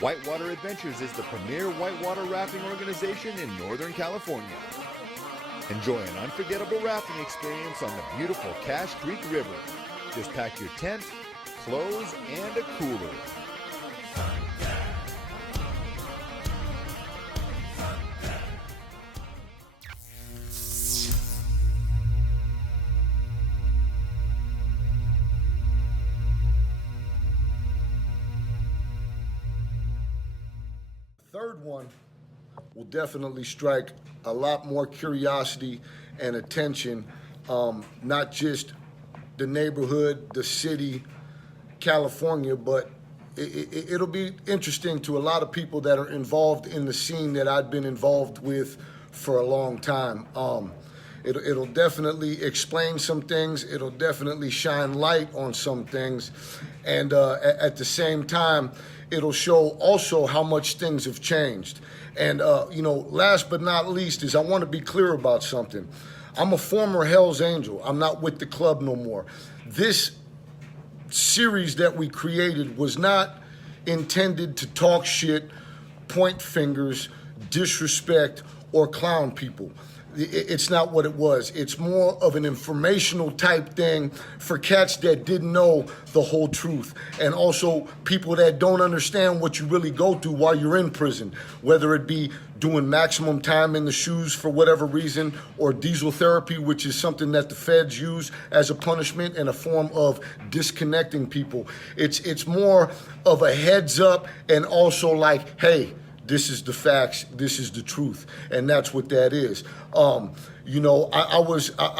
Whitewater Adventures is the premier whitewater rafting organization in Northern California. Enjoy an unforgettable rafting experience on the beautiful Cache Creek River. Just pack your tent, clothes, and a cooler. Third one will definitely strike a lot more curiosity and attention, not just the neighborhood, the city, California, but it'll be interesting to a lot of people that are involved in the scene that I've been involved with for a long time. It'll definitely explain some things. It'll definitely shine light on some things. And at the same time, it'll show also how much things have changed. And, last but not least is I want to be clear about something. I'm a former Hell's Angel. I'm not with the club no more. This series that we created was not intended to talk shit, point fingers, disrespect, or clown people. It's not what it was. It's more of an informational type thing for cats that didn't know the whole truth, and also people that don't understand what you really go through while you're in prison, whether it be doing maximum time in the shoes for whatever reason, or diesel therapy, which is something that the feds use as a punishment and a form of disconnecting people. It's more of a heads up, and also like, hey, this is the facts. This is the truth, and that's what that is. I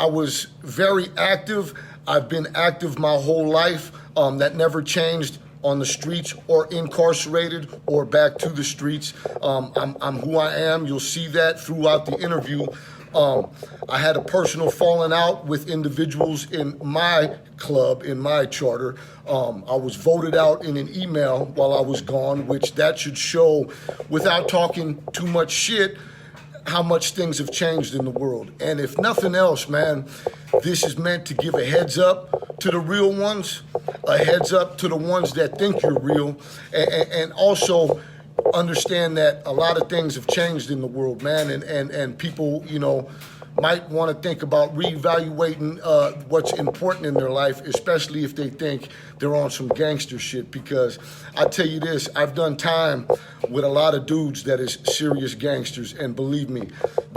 was very active. I've been active my whole life. That never changed on the streets or incarcerated or back to the streets. I'm who I am. You'll see that throughout the interview. I had a personal falling out with individuals in my club, in my charter. I was voted out in an email while I was gone, which that should show, without talking too much shit, how much things have changed in the world. And if nothing else, man, this is meant to give a heads up to the real ones, a heads up to the ones that think you're real, and also understand that a lot of things have changed in the world, man, and people, might want to think about reevaluating what's important in their life, especially if they think they're on some gangster shit. Because I tell you this, I've done time with a lot of dudes that is serious gangsters, and believe me,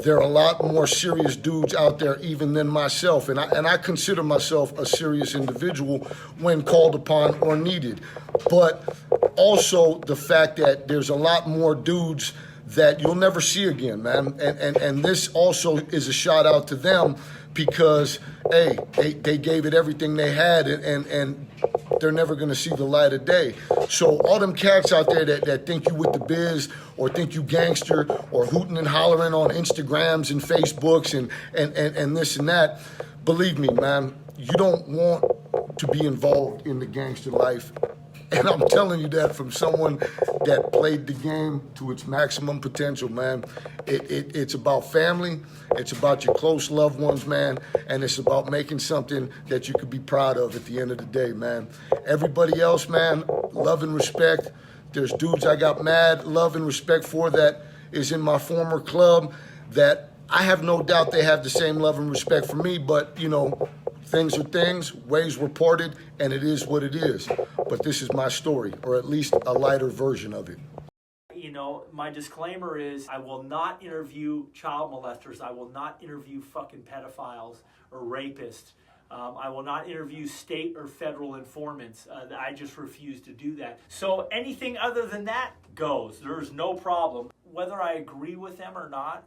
there are a lot more serious dudes out there even than myself, and I consider myself a serious individual when called upon or needed. But also the fact that there's a lot more dudes that you'll never see again, man. And this also is a shout out to them, because, hey, they gave it everything they had, and they're never going to see the light of day. So all them cats out there that think you with the biz, or think you gangster, or hooting and hollering on Instagrams and Facebooks and this and that, believe me, man, you don't want to be involved in the gangster life. And I'm telling you that from someone that played the game to its maximum potential, man. It's about family, it's about your close loved ones, man, and it's about making something that you could be proud of at the end of the day, man. Everybody else, man, love and respect. There's dudes I got mad love and respect for that is in my former club that I have no doubt they have the same love and respect for me, but, things are things, ways were parted, and it is what it is. But this is my story, or at least a lighter version of it. My disclaimer is I will not interview child molesters. I will not interview fucking pedophiles or rapists. I will not interview state or federal informants. I just refuse to do that. So anything other than that goes. There's no problem. Whether I agree with them or not,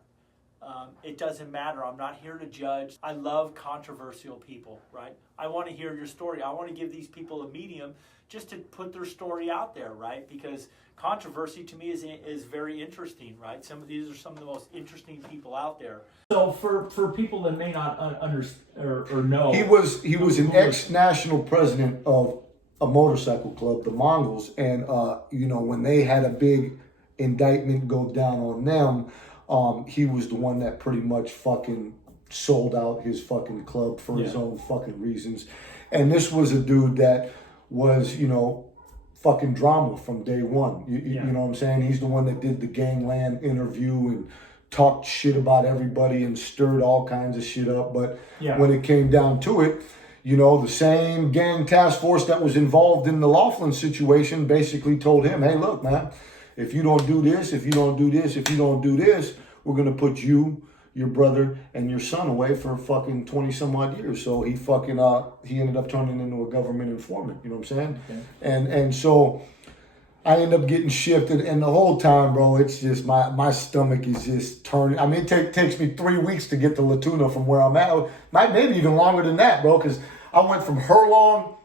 it doesn't matter. I'm not here to judge. I love controversial people, right? I want to hear your story. I want to give these people a medium just to put their story out there, right? Because controversy to me is very interesting, right? These are some of the most interesting people out there. So for people that may not understand or know, he was an ex-national president of a motorcycle club, the Mongols, and when they had a big indictment go down on them, he was the one that pretty much fucking sold out his fucking club for his own fucking reasons. And this was a dude that was, you know, fucking drama from day one. You know what I'm saying? He's the one that did the gangland interview and talked shit about everybody and stirred all kinds of shit up. But when it came down to it, you know, the same gang task force that was involved in the Laughlin situation basically told him, hey, look, man, if you don't do this, if you don't do this, if you don't do this, we're going to put you, your brother, and your son away for fucking 20 some odd years. So he fucking, he ended up turning into a government informant, you know what I'm saying? Okay. And so I end up getting shifted, and the whole time, bro, it's just, my stomach is just turning. I mean, it takes me 3 weeks to get to Latuna from where I'm at. Maybe even longer than that, bro, because I went from Hurlong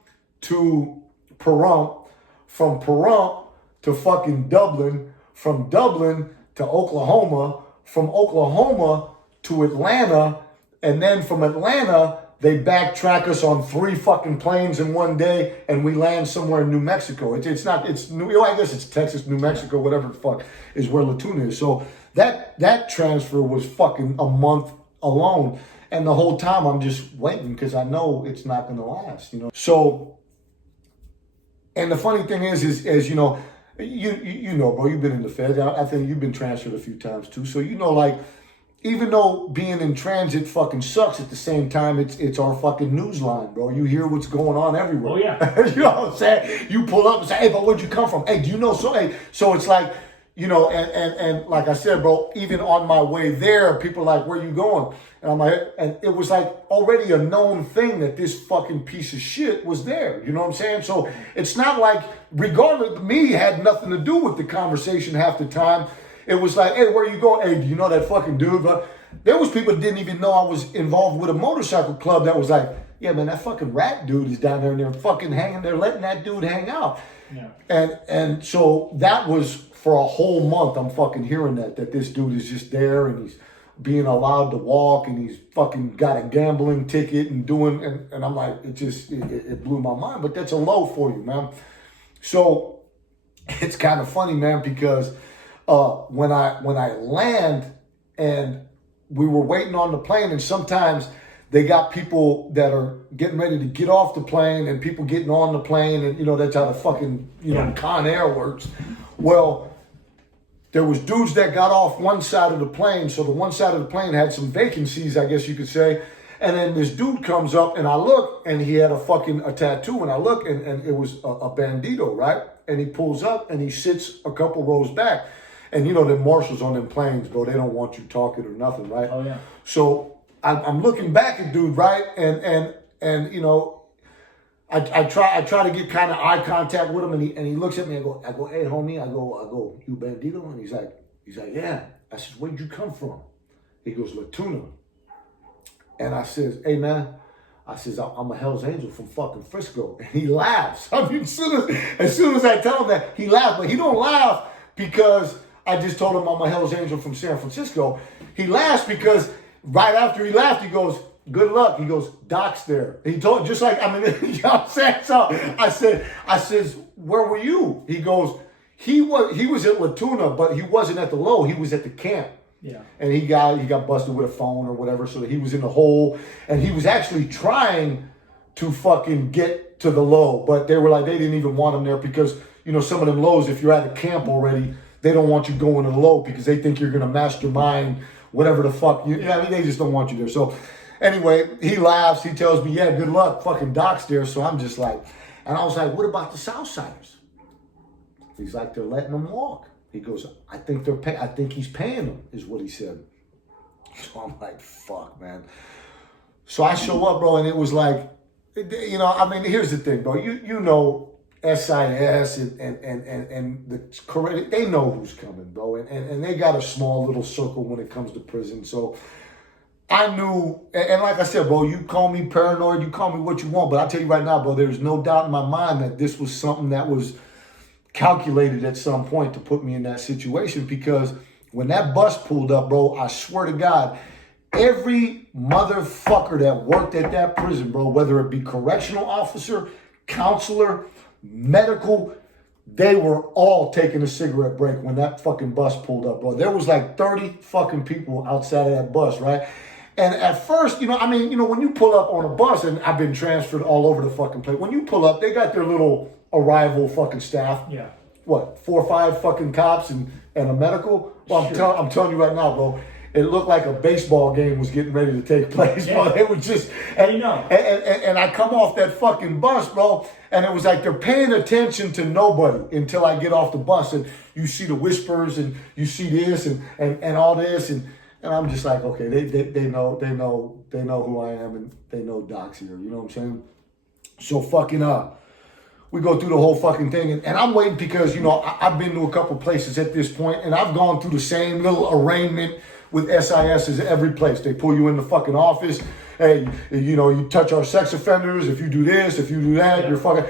to Pahrump, from Pahrump to fucking Dublin, from Dublin to Oklahoma, from Oklahoma to Atlanta, and then from Atlanta, they backtrack us on 3 fucking planes in one day, and we land somewhere in New Mexico. It's New, I guess it's Texas, New Mexico, whatever the fuck is where Latuna is. So that transfer was fucking a month alone. And the whole time I'm just waiting because I know it's not going to last, you know. So, and the funny thing is you know, you know, bro, you've been in the Fed. I think you've been transferred a few times too. So, you know, like, even though being in transit fucking sucks, at the same time, it's our fucking news line, bro. You hear what's going on everywhere. Oh, yeah. You know what I'm saying? You pull up and say, hey, but where'd you come from? Hey, do you know so? Hey, so it's like, you know, and like I said, bro, even on my way there, people are like, where you going? And I'm like, and it was like already a known thing that this fucking piece of shit was there. You know what I'm saying? So it's not like, regardless, me had nothing to do with the conversation half the time. It was like, hey, where you going? Hey, do you know that fucking dude? But there was people that didn't even know I was involved with a motorcycle club that was like, yeah, man, that fucking rat dude is down there and they're fucking hanging there, letting that dude hang out. Yeah. And so that was for a whole month. I'm fucking hearing that this dude is just there and he's being allowed to walk and he's fucking got a gambling ticket and doing, and I'm like, it blew my mind. But that's a low for you, man. So it's kind of funny, man, because when I land and we were waiting on the plane, and sometimes they got people that are getting ready to get off the plane and people getting on the plane, and you know, that's how the fucking, you know, Con Air works. Well, there was dudes that got off one side of the plane, so the one side of the plane had some vacancies, I guess you could say. And then this dude comes up, and I look, and he had a tattoo, and I look, and it was a bandito, right? And he pulls up, and he sits a couple rows back. And you know, the marshals on them planes, bro, they don't want you talking or nothing, right? Oh, yeah. So I'm looking back at dude, right? And you know, I try to get kind of eye contact with him, and he looks at me. I go, hey, homie. I go, you bandito? And he's like, yeah. I said, where'd you come from? He goes, Latuna. And I says, hey, man. I says, I'm a Hell's Angel from fucking Frisco. And he laughs. I mean, as soon as I tell him that, he laughs. But he don't laugh because I just told him I'm a Hell's Angel from San Francisco. He laughs because right after he laughed, he goes, good luck. He goes, Doc's there. He told, just like, I mean, you know what I'm saying? So I says, where were you? He goes, he was at Latuna, but he wasn't at the low. He was at the camp. Yeah. And he got busted with a phone or whatever, so that he was in the hole. And he was actually trying to fucking get to the low, but they were like, they didn't even want him there because, you know, some of them lows, if you're at a camp already, they don't want you going to the low because they think you're going to mastermind whatever the fuck. You know, I mean, they just don't want you there. So anyway, he laughs. He tells me, yeah, good luck. Fucking Doc's there. So I'm just like, and I was like, what about the Southsiders? He's like, they're letting them walk. He goes, I think he's paying them, is what he said. So I'm like, fuck, man. So I show up, bro, and it was like, you know, I mean, here's the thing, bro. You know, SIS and the correct, they know who's coming, bro. And they got a small little circle when it comes to prison. So I knew, and like I said, bro, you call me paranoid, you call me what you want, but I'll tell you right now, bro, there's no doubt in my mind that this was something that was calculated at some point to put me in that situation, because when that bus pulled up, bro, I swear to God, every motherfucker that worked at that prison, bro, whether it be correctional officer, counselor, medical, They were all taking a cigarette break when that fucking bus pulled up, bro. There was like 30 fucking people outside of that bus, right? And at first, when you pull up on a bus, and I've been transferred all over the fucking place, when you pull up, they got their little arrival fucking staff. Yeah. What, 4 or 5 fucking cops and a medical? Well, Sure. I'm telling you right now, bro. It looked like a baseball game was getting ready to take place, bro. Yeah. It was just, and I come off that fucking bus, bro, and it was like they're paying attention to nobody until I get off the bus, and you see the whispers, and you see this, and all this, and I'm just like, okay, they know who I am, and they know Doc's here. You know what I'm saying? So fucking we go through the whole fucking thing, and I'm waiting because I've been to a couple places at this point, and I've gone through the same little arraignment with SIS as every place. They pull you in the fucking office. Hey, you touch our sex offenders. If you do this, if you do that, you're fucking.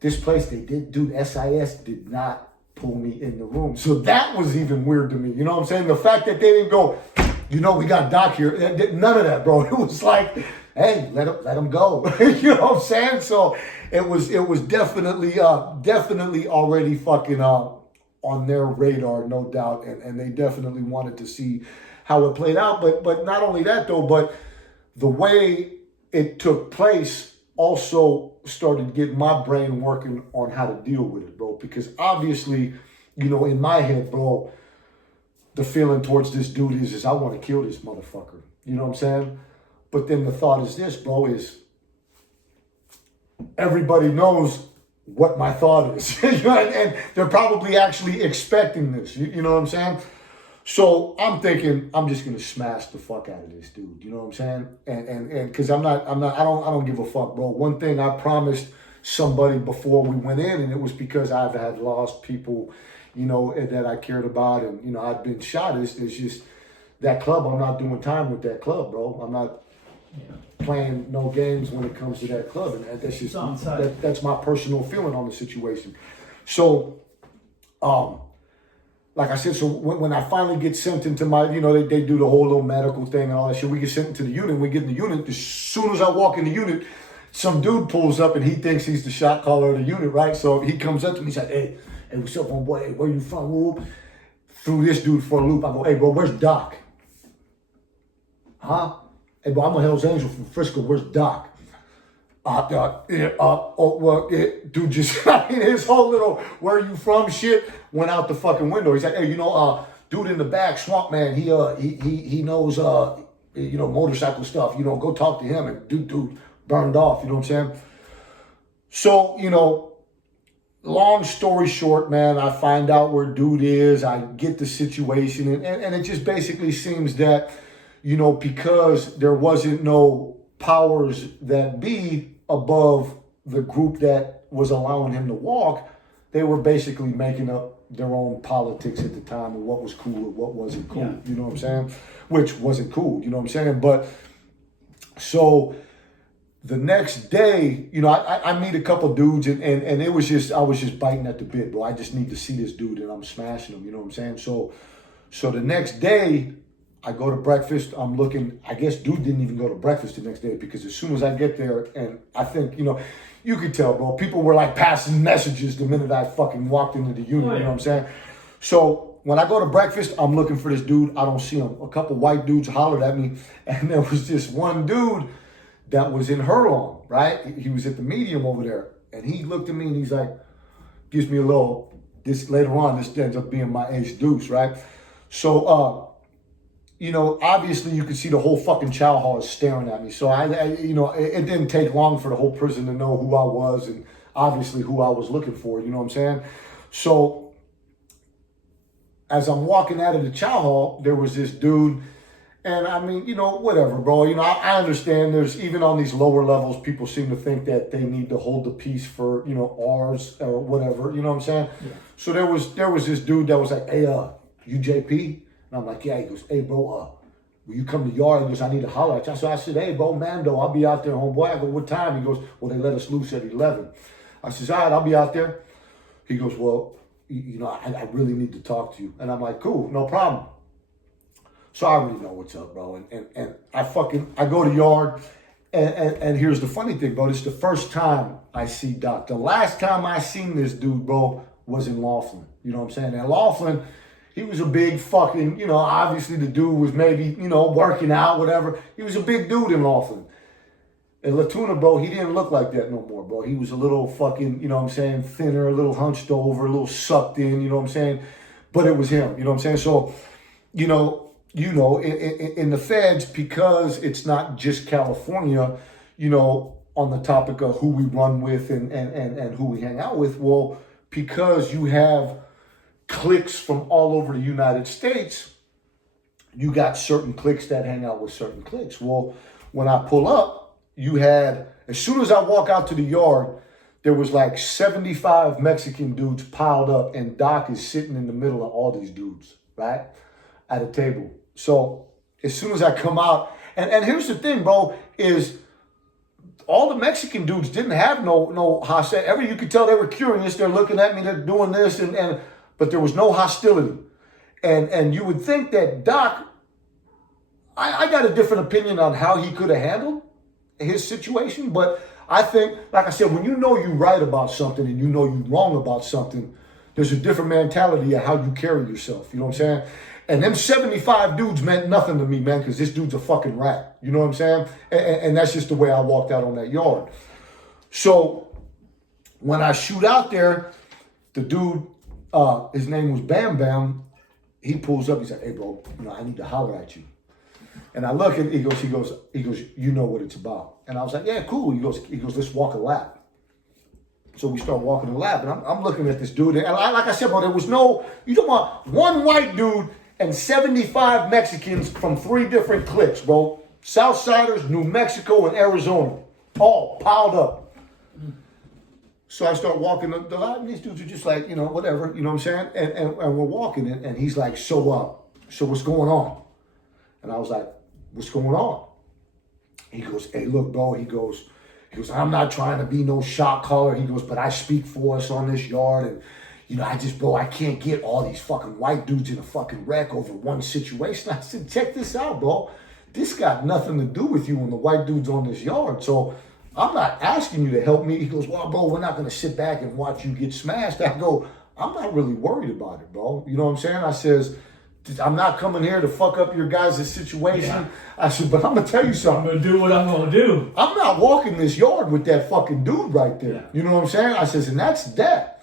This place they did do. SIS did not pull me in the room, so that was even weird to me. You know what I'm saying? The fact that they didn't go, we got Doc here. None of that, bro. It was like, hey, let him go. You know what I'm saying? So it was definitely already fucking on their radar, no doubt, and they definitely wanted to see how it played out. But not only that though, but the way it took place also started getting my brain working on how to deal with it, bro. Because obviously, in my head, bro, the feeling towards this dude is I want to kill this motherfucker. You know what I'm saying? But then the thought is this, bro, is everybody knows what my thought is. And they're probably actually expecting this. You know what I'm saying? So I'm thinking I'm just gonna smash the fuck out of this dude. You know what I'm saying? And because I don't give a fuck, bro. One thing I promised somebody before we went in, and it was because I've had lost people, that I cared about, and I'd been shot. It's just that club. I'm not doing time with that club, bro. I'm not playing no games when it comes to that club, and that's just that's my personal feeling on the situation. So, like I said, so when I finally get sent into my, they do the whole little medical thing and all that shit. We get sent into the unit. We get in the unit. As soon as I walk in the unit, some dude pulls up and he thinks he's the shot caller of the unit, right? So he comes up to me. He's like, hey, what's up, homeboy? Hey, where you from? Whoop. Threw this dude for a loop. I go, hey, bro, where's Doc? Huh? Hey, bro, I'm a Hell's Angel from Frisco. Where's Doc? Dude, just his whole little "where you from" shit went out the fucking window. He's like, hey, dude in the back, Swamp Man. He knows motorcycle stuff. Go talk to him. And dude burned off. You know what I'm saying? So long story short, man, I find out where dude is. I get the situation, and it just basically seems that because there wasn't no powers that be above the group that was allowing him to walk, they were basically making up their own politics at the time of what was cool and what wasn't cool. Yeah. You know what I'm saying? Which wasn't cool. You know what I'm saying? But so the next day, I meet a couple dudes, and it was just, I was just biting at the bit, bro. I just need to see this dude, and I'm smashing him. You know what I'm saying? So the next day, I go to breakfast. I'm looking. I guess dude didn't even go to breakfast the next day, because as soon as I get there, and I think, you could tell, bro, people were like passing messages the minute I fucking walked into the unit. You know what I'm saying? So when I go to breakfast, I'm looking for this dude. I don't see him. A couple white dudes hollered at me, and there was this one dude that was in Hurlong, right? He was at the Medium over there, and he looked at me and he's like, gives me a little. This later on, this ends up being my ace deuce, right? So obviously you could see the whole fucking chow hall is staring at me. So it didn't take long for the whole prison to know who I was, and obviously who I was looking for. You know what I'm saying? So as I'm walking out of the chow hall, there was this dude, and I mean, whatever, bro. I understand there's, even on these lower levels, people seem to think that they need to hold the peace for, ours or whatever. You know what I'm saying? Yeah. So there was this dude that was like, hey, you JP? And I'm like, yeah. He goes, hey, bro, will you come to yard? He goes, I need to holler at you. So I said, hey, bro, Mando, I'll be out there, homeboy. I go, what time? He goes, well, they let us loose at 11. I says, all right, I'll be out there. He goes, well, I really need to talk to you. And I'm like, cool, no problem. So I already know what's up, bro. And I go to yard, And here's the funny thing, bro. It's the first time I see Doc. The last time I seen this dude, bro, was in Laughlin. You know what I'm saying? And Laughlin, he was a big fucking, obviously the dude was maybe, working out, whatever. He was a big dude in Laughlin. And Latuna, bro, he didn't look like that no more, bro. He was a little fucking, thinner, a little hunched over, a little sucked in, you know what I'm saying? But it was him, you know what I'm saying? So, in the feds, because it's not just California, on the topic of who we run with and who we hang out with, well, because you have cliques from all over the United States, you got certain cliques that hang out with certain cliques. Well, when I pull up, you had, as soon as I walk out to the yard, there was like 75 Mexican dudes piled up, and Doc is sitting in the middle of all these dudes, right? At a table. So as soon as I come out, and here's the thing, bro, is all the Mexican dudes didn't have no hostility. You could tell they were curious. They're looking at me, they're doing this, but there was no hostility. And you would think that Doc, I got a different opinion on how he could have handled his situation, but I think, like I said, when you know you're right about something and you know you're wrong about something, there's a different mentality of how you carry yourself. You know what I'm saying? And them 75 dudes meant nothing to me, man, because this dude's a fucking rat. You know what I'm saying? And that's just the way I walked out on that yard. So when I shoot out there, the dude, his name was Bam Bam, he pulls up, he's like, hey, bro, I need to holler at you. And I look and he goes, you know what it's about. And I was like, yeah, cool. He goes, let's walk a lap. So we start walking a lap, and I'm looking at this dude. And like I said, bro, there was you don't want one white dude and 75 Mexicans from 3 different cliques, bro. Southsiders, New Mexico, and Arizona, all piled up. So I start walking the lap, and these dudes are just like, whatever, you know what I'm saying? And we're walking, and he's like, so what's going on? And I was like, what's going on? He goes, hey, look, bro, he goes, I'm not trying to be no shot caller. He goes, but I speak for us on this yard, and I can't get all these fucking white dudes in a fucking wreck over one situation. I said, check this out, bro. This got nothing to do with you and the white dudes on this yard. So I'm not asking you to help me. He goes, well, bro, we're not going to sit back and watch you get smashed. I go, I'm not really worried about it, bro. You know what I'm saying? I says, I'm not coming here to fuck up your guys' situation. Yeah. I said, but I'm going to tell you something. I'm going to do what I'm going to do. I'm not walking this yard with that fucking dude right there. Yeah. You know what I'm saying? I says, and that's that.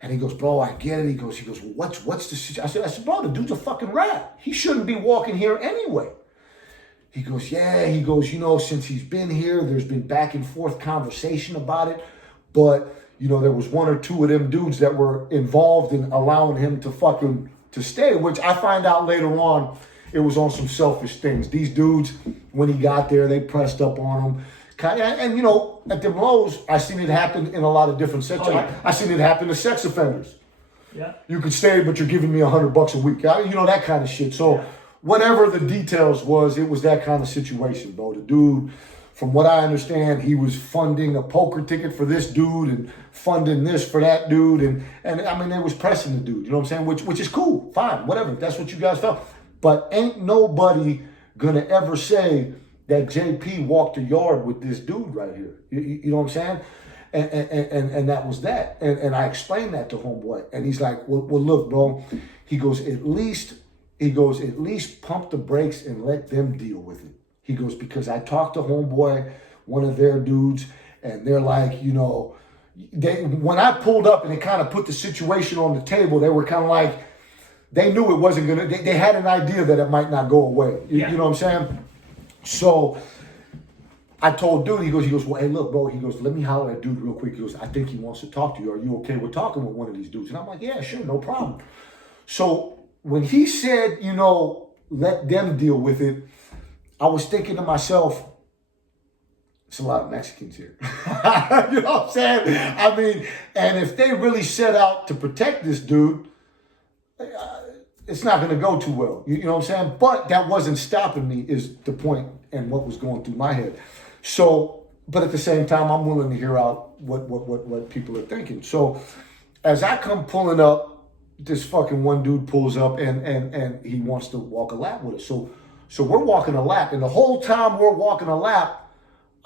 And he goes, bro, I get it. He goes, well, what's the situation? I said, bro, the dude's a fucking rat. He shouldn't be walking here anyway. He goes, yeah. He goes, since he's been here, there's been back and forth conversation about it. But, there was 1 or 2 of them dudes that were involved in allowing him to stay, which I find out later on, it was on some selfish things. These dudes, when he got there, they pressed up on him. And at them lows, I seen it happen in a lot of different sections. Oh, yeah. I seen it happen to sex offenders. Yeah. You could stay, but you're giving me $100 a week. That kind of shit. So whatever the details was, it was that kind of situation, bro. The dude, from what I understand, he was funding a poker ticket for this dude and funding this for that dude. And I mean, they was pressing the dude, you know what I'm saying? Which is cool, fine, whatever. That's what you guys felt. But ain't nobody gonna ever say that JP walked the yard with this dude right here. You know what I'm saying? And that was that. And I explained that to homeboy. And he's like, well, look, bro. He goes, at least pump the brakes and let them deal with it. He goes, because I talked to homeboy, one of their dudes, and they're like, when I pulled up and they kind of put the situation on the table, they were kind of like, they knew it wasn't going to, they had an idea that it might not go away. You know what I'm saying? So I told dude, he goes, well, hey, look, bro, he goes, let me holler at dude real quick. He goes, I think he wants to talk to you. Are you okay with talking with one of these dudes? And I'm like, yeah, sure, no problem. So when he said, let them deal with it, I was thinking to myself, it's a lot of Mexicans here. You know what I'm saying? I mean, and if they really set out to protect this dude, it's not going to go too well. You know what I'm saying? But that wasn't stopping me is the point and what was going through my head. So, but at the same time, I'm willing to hear out what people are thinking. So as I come pulling up, this fucking one dude pulls up and he wants to walk a lap with us. So we're walking a lap. And the whole time we're walking a lap,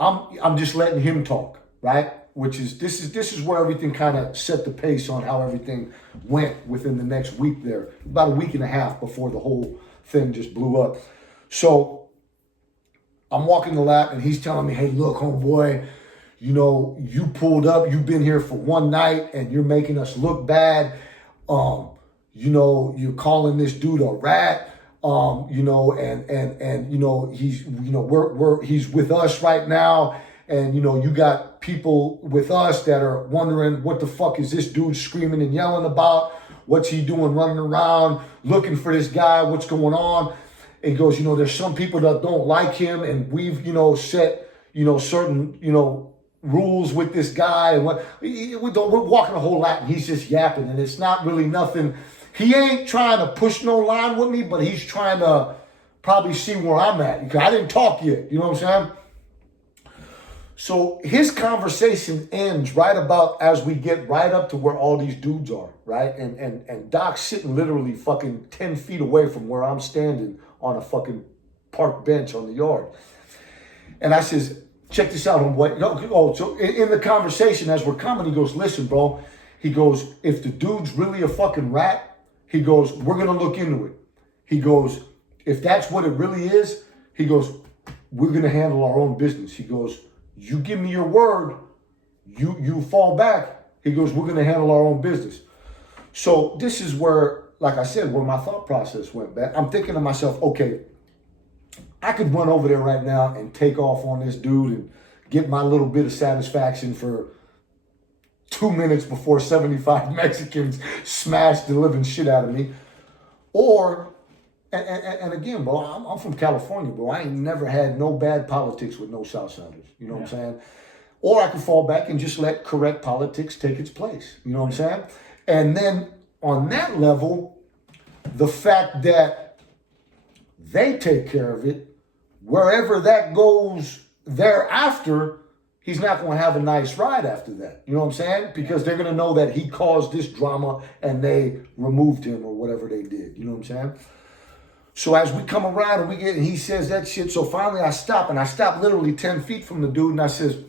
I'm just letting him talk, right? This is where everything kind of set the pace on how everything went within the next week there. About a week and a half before the whole thing just blew up. So I'm walking the lap and he's telling me, hey, look, homeboy, you know, you pulled up, you've been here for one night and you're making us look bad. You know, you're calling this dude a rat. You know, and you know, he's with us right now. And, you know, you got people with us that are wondering what the fuck is this dude screaming and yelling about? What's he doing running around looking for this guy? What's going on? And he goes, you know, there's some people that don't like him and we've, you know, set, you know, certain, you know, rules with this guy. And we're walking a whole lot and he's just yapping and it's not really nothing. He ain't trying to push no line with me, but he's trying to probably see where I'm at. Because I didn't talk yet, you know what I'm saying? So his conversation ends right about as we get right up to where all these dudes are, right? And Doc's sitting literally fucking 10 feet away from where I'm standing on a fucking park bench on the yard. And I says, check this out, homeboy. Oh, so in the conversation as we're coming, he goes, listen, bro. He goes, if the dude's really a fucking rat, he goes, we're going to look into it. He goes, if that's what it really is, he goes, we're going to handle our own business. He goes, you give me your word, you fall back. He goes, we're going to handle our own business. So this is where, like I said, where my thought process went back. I'm thinking to myself, okay, I could run over there right now and take off on this dude and get my little bit of satisfaction for 2 minutes before 75 Mexicans smashed the living shit out of me. Or, and again, bro, I'm from California, bro. I ain't never had no bad politics with no Southsiders. You know what I'm saying? Or I could fall back and just let correct politics take its place. You know what I'm saying? And then on that level, the fact that they take care of it, wherever that goes thereafter, he's not going to have a nice ride after that. You know what I'm saying? Because they're going to know that he caused this drama and they removed him or whatever they did. You know what I'm saying? So as we come around and he says that shit. So finally I stop literally 10 feet from the dude. And I said,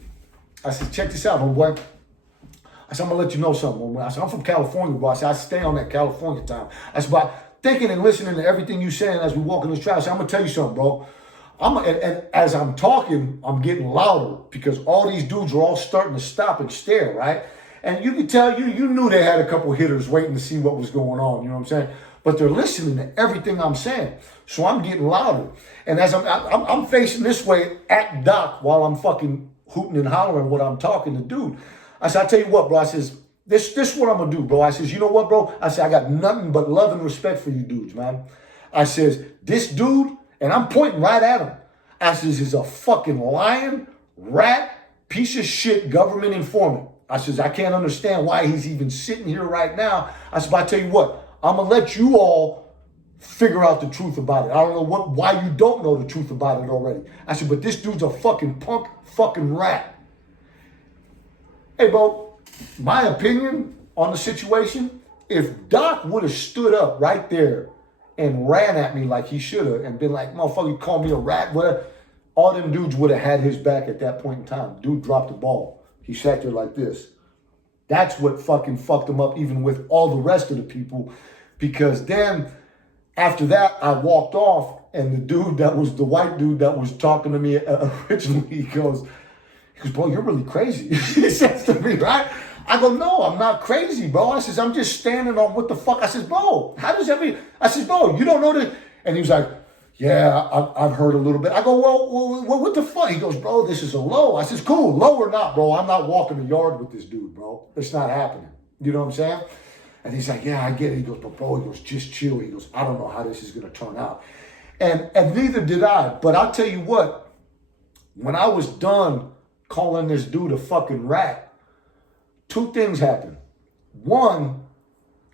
check this out, homeboy. I said, I'm going to let you know something, homeboy. I said, I'm from California, bro. I said, I stay on that California time. I said, but thinking and listening to everything you saying as we walk in this trail, I said, I'm going to tell you something, bro. And as I'm talking, I'm getting louder because all these dudes are all starting to stop and stare, right? And you could tell you knew they had a couple hitters waiting to see what was going on, you know what I'm saying? But they're listening to everything I'm saying. So I'm getting louder. And as I'm facing this way at Doc while I'm fucking hooting and hollering what I'm talking to dude. I said, I tell you what, bro. I says, this is what I'm going to do, bro. I says, you know what, bro? I said, I got nothing but love and respect for you dudes, man. I says, this dude, and I'm pointing right at him. I says, is a fucking lying, rat, piece of shit government informant. I says, I can't understand why he's even sitting here right now. I said, but I tell you what, I'm going to let you all figure out the truth about it. I don't know why you don't know the truth about it already. I said, but this dude's a fucking punk fucking rat. Hey, bro, my opinion on the situation, if Doc would have stood up right there and ran at me like he should have and been like, motherfucker, you call me a rat, whatever, all them dudes would have had his back at that point in time. Dude dropped the ball. He sat there like this. That's what fucking fucked him up even with all the rest of the people. Because then after that, I walked off and the dude that was the white dude that was talking to me originally, he goes, bro, you're really crazy. He says to me, right? I go, no, I'm not crazy, bro. I says, I'm just standing on what the fuck. I says, bro, how does I says, bro, you don't know that. And he was like, yeah, I've heard a little bit. I go, well, what the fuck? He goes, bro, this is a low. I says, cool, low or not, bro. I'm not walking the yard with this dude, bro. It's not happening. You know what I'm saying? And he's like, yeah, I get it. He goes, but bro, he goes, just chill. He goes, I don't know how this is going to turn out. And neither did I. But I'll tell you what, when I was done calling this dude a fucking rat, two things happened. One,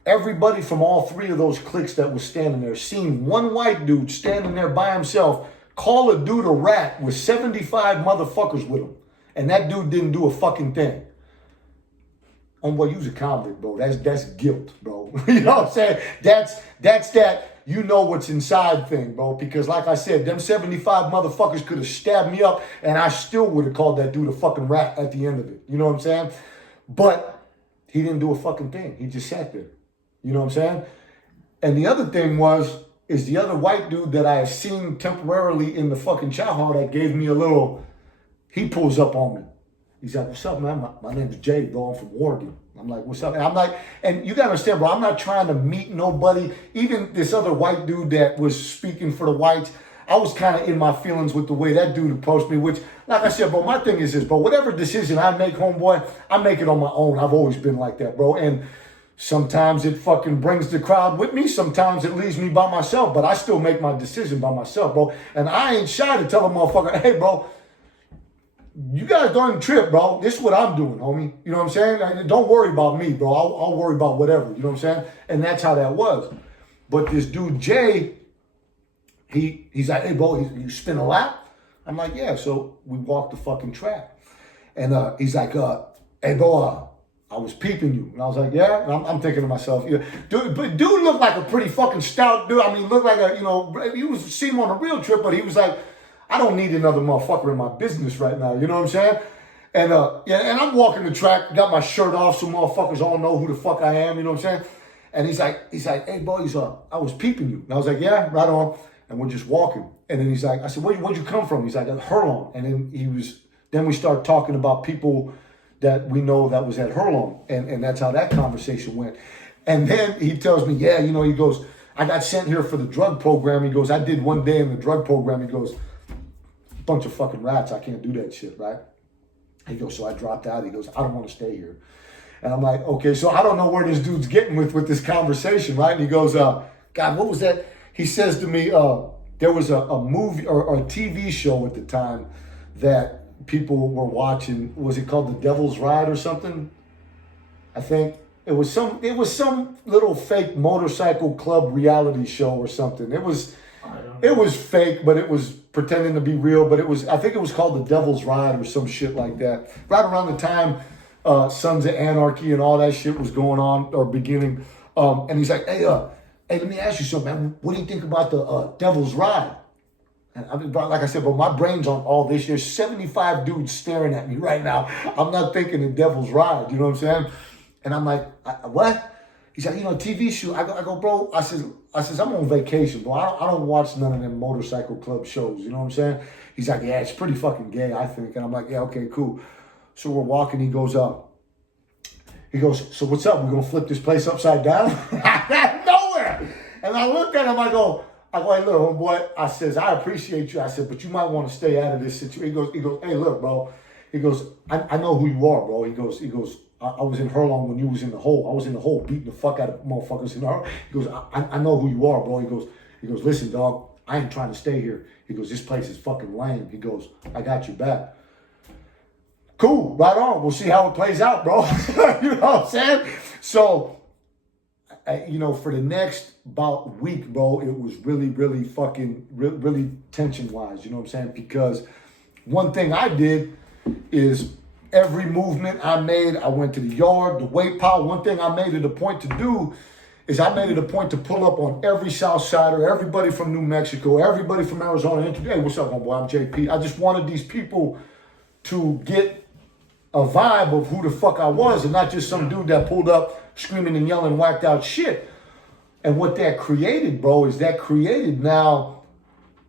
everybody from all three of those cliques that was standing there seen one white dude standing there by himself call a dude a rat with 75 motherfuckers with him. And that dude didn't do a fucking thing. Homeboy, you's a convict, bro. That's guilt, bro. You know what I'm saying? That's that you know what's inside thing, bro. Because like I said, them 75 motherfuckers could have stabbed me up and I still would have called that dude a fucking rat at the end of it. You know what I'm saying? But he didn't do a fucking thing. He just sat there. You know what I'm saying? And the other thing is the other white dude that I had seen temporarily in the fucking chow hall that gave me a little, he pulls up on me. He's like, what's up, man? My name's Jay, bro. I'm from Oregon. I'm like, what's up? And I'm like, and you gotta understand, bro, I'm not trying to meet nobody. Even this other white dude that was speaking for the whites, I was kind of in my feelings with the way that dude approached me, which, like I said, bro, my thing is this, bro, whatever decision I make, homeboy, I make it on my own. I've always been like that, bro. And sometimes it fucking brings the crowd with me. Sometimes it leaves me by myself, but I still make my decision by myself, bro. And I ain't shy to tell a motherfucker, hey, bro, you guys don't even trip, bro. This is what I'm doing, homie. You know what I'm saying? And don't worry about me, bro. I'll worry about whatever. You know what I'm saying? And that's how that was. But this dude, Jay, he's like, hey, bro, you spin a lap? I'm like, yeah. So we walked the fucking track. And he's like, hey, bro, I was peeping you. And I was like, yeah. And I'm thinking to myself, yeah. Dude looked like a pretty fucking stout dude. I mean, looked like he was seen on a real trip, but he was like, I don't need another motherfucker in my business right now. You know what I'm saying? And and I'm walking the track, got my shirt off, so motherfuckers all know who the fuck I am. You know what I'm saying? And he's like, hey, boys, I was peeping you. And I was like, yeah, right on. And we're just walking. And then he's like, I said, where'd you come from? He's like, at Hurlong. And then we start talking about people that we know that was at Hurlong. And that's how that conversation went. And then he tells me, yeah, he goes, I got sent here for the drug program. He goes, I did one day in the drug program. He goes, bunch of fucking rats, I can't do that shit, right? He goes, so I dropped out. He goes, I don't want to stay here. And I'm like, okay, so I don't know where this dude's getting with this conversation, right? And he goes, God, what was that? He says to me, there was a movie or a TV show at the time that people were watching. Was it called The Devil's Ride or something? I think it was some little fake motorcycle club reality show or something. It was fake, but it was pretending to be real. But I think it was called The Devil's Ride or some shit like that. Right around the time Sons of Anarchy and all that shit was going on or beginning. And he's like, hey, let me ask you something, man. What do you think about the Devil's Ride? And I mean, like I said, but my brain's on all this. There's 75 dudes staring at me right now. I'm not thinking The Devil's Ride. You know what I'm saying? And I'm like, what? He's like, TV show. I go, bro. I says, I'm on vacation, bro. I don't watch none of them motorcycle club shows. You know what I'm saying? He's like, yeah, it's pretty fucking gay, I think. And I'm like, yeah, okay, cool. So we're walking. He goes, so what's up? We're gonna flip this place upside down? Nowhere. And I looked at him. I go, hey, look, homeboy. I says, I appreciate you. I said, but you might want to stay out of this situation. He goes, hey, look, bro. He goes, I know who you are, bro. He goes. I was in Hurlong when you was in the hole. I was in the hole beating the fuck out of motherfuckers in Hurlong. He goes, I know who you are, bro. He goes, listen, dog, I ain't trying to stay here. He goes, this place is fucking lame. He goes, I got you back. Cool, right on. We'll see how it plays out, bro. You know what I'm saying? So, for the next about week, bro, it was really, really fucking, really tension-wise, you know what I'm saying? Because one thing I did is every movement I made, I went to the yard, the weight pile. One thing I made it a point to do is I made it a point to pull up on every South Sider, everybody from New Mexico, everybody from Arizona. Hey, what's up, homeboy? I'm JP. I just wanted these people to get a vibe of who the fuck I was and not just some dude that pulled up screaming and yelling, whacked out shit. And what that created, bro, is now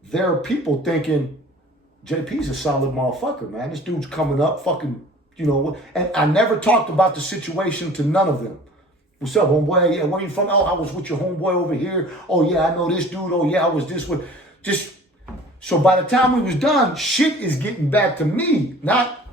there are people thinking, JP's a solid motherfucker, man. This dude's coming up fucking, and I never talked about the situation to none of them. What's up, homeboy? Yeah, where you from? Oh, I was with your homeboy over here. Oh, yeah, I know this dude. Oh, yeah, I was this one. So by the time we was done, shit is getting back to me. Not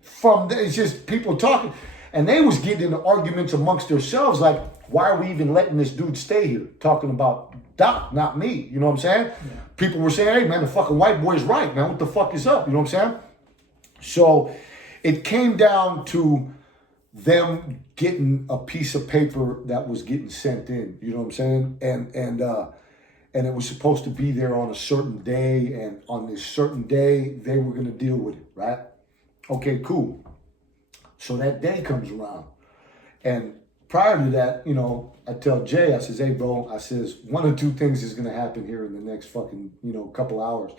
from, it's just people talking. And they was getting into arguments amongst themselves like, why are we even letting this dude stay here? Talking about Doc, not me. You know what I'm saying? Yeah. People were saying, hey, man, the fucking white boy's right, man. What the fuck is up? You know what I'm saying? So it came down to them getting a piece of paper that was getting sent in. You know what I'm saying? And it was supposed to be there on a certain day. And on this certain day, they were going to deal with it, right? Okay, cool. So that day comes around. And prior to that, you know, I tell Jay, I says, hey, bro, I says, one or two things is going to happen here in the next fucking, you know, couple hours.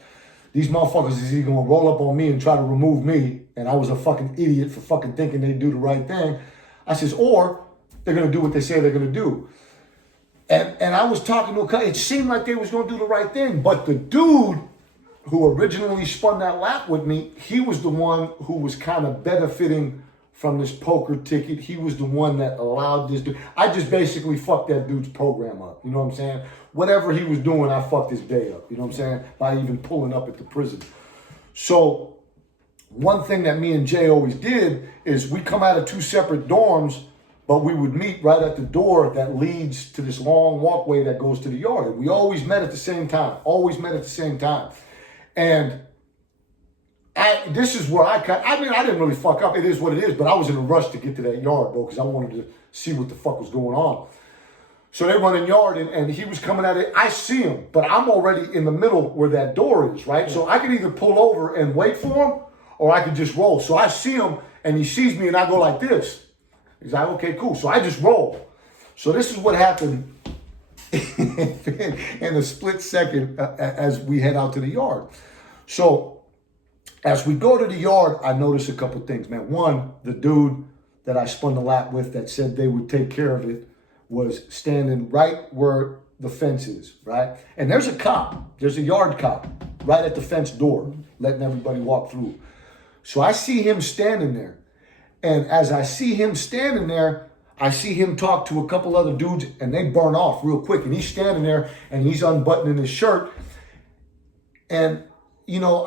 These motherfuckers is either going to roll up on me and try to remove me, and I was a fucking idiot for fucking thinking they'd do the right thing. I says, or they're going to do what they say they're going to do. And I was talking to a, it seemed like they was going to do the right thing, but the dude who originally spun that lap with me, he was the one who was kind of benefiting from this poker ticket. He was the one that allowed this dude. I just basically fucked that dude's program up. You know what I'm saying? Whatever he was doing, I fucked his day up. You know what I'm saying? By even pulling up at the prison. So one thing that me and Jay always did is we come out of two separate dorms, but we would meet right at the door that leads to this long walkway that goes to the yard. And we always met at the same time. Always met at the same time. And this is where I didn't really fuck up. It is what it is, but I was in a rush to get to that yard, bro, because I wanted to see what the fuck was going on. So they run in yard, and he was coming at it. I see him, but I'm already in the middle where that door is, right? So I could either pull over and wait for him, or I could just roll. So I see him, and he sees me, and I go like this. He's like, okay, cool. So I just roll. So this is what happened in a split second as we head out to the yard. So as we go to the yard, I notice a couple things, man. One, the dude that I spun the lap with that said they would take care of it was standing right where the fence is, right? And there's a cop, there's a yard cop right at the fence door, letting everybody walk through. So I see him standing there. And as I see him standing there, I see him talk to a couple other dudes, and they burn off real quick. And he's standing there, and he's unbuttoning his shirt. And, you know,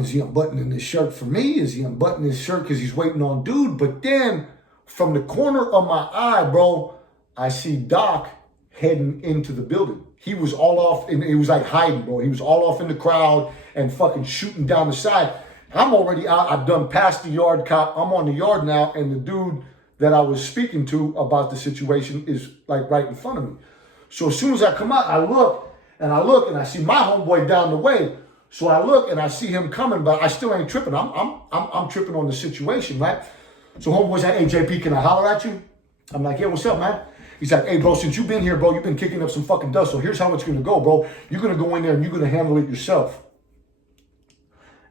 is he unbuttoning his shirt for me? Is he unbuttoning his shirt because he's waiting on dude? But then, from the corner of my eye, bro, I see Doc heading into the building. He was all off, and he was like hiding, bro. He was all off in the crowd and fucking shooting down the side. I'm already out. I've done past the yard cop. I'm on the yard now, and the dude that I was speaking to about the situation is like right in front of me. So as soon as I come out, I look, and I see my homeboy down the way. So I look, and I see him coming, but I still ain't tripping. I'm tripping on the situation, right? So homeboy's like, hey, JP, can I holler at you? I'm like, yeah, what's up, man? He's like, hey, bro, since you've been here, bro, you've been kicking up some fucking dust. So here's how it's going to go, bro. You're going to go in there, and you're going to handle it yourself.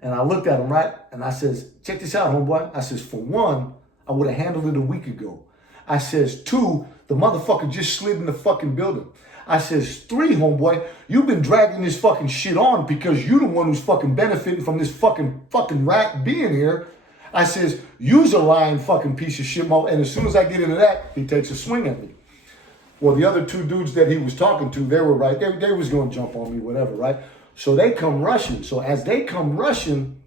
And I looked at him, right? And I says, check this out, homeboy. I says, for one, I would have handled it a week ago. I says, two, the motherfucker just slid in the fucking building. I says, three, homeboy, you've been dragging this fucking shit on because you the one who's fucking benefiting from this fucking rat being here. I says, you's a lying fucking piece of shit, mo. And as soon as I get into that, he takes a swing at me. Well, the other two dudes that he was talking to, they were right. They was going to jump on me, whatever, right? So they come rushing. So as they come rushing,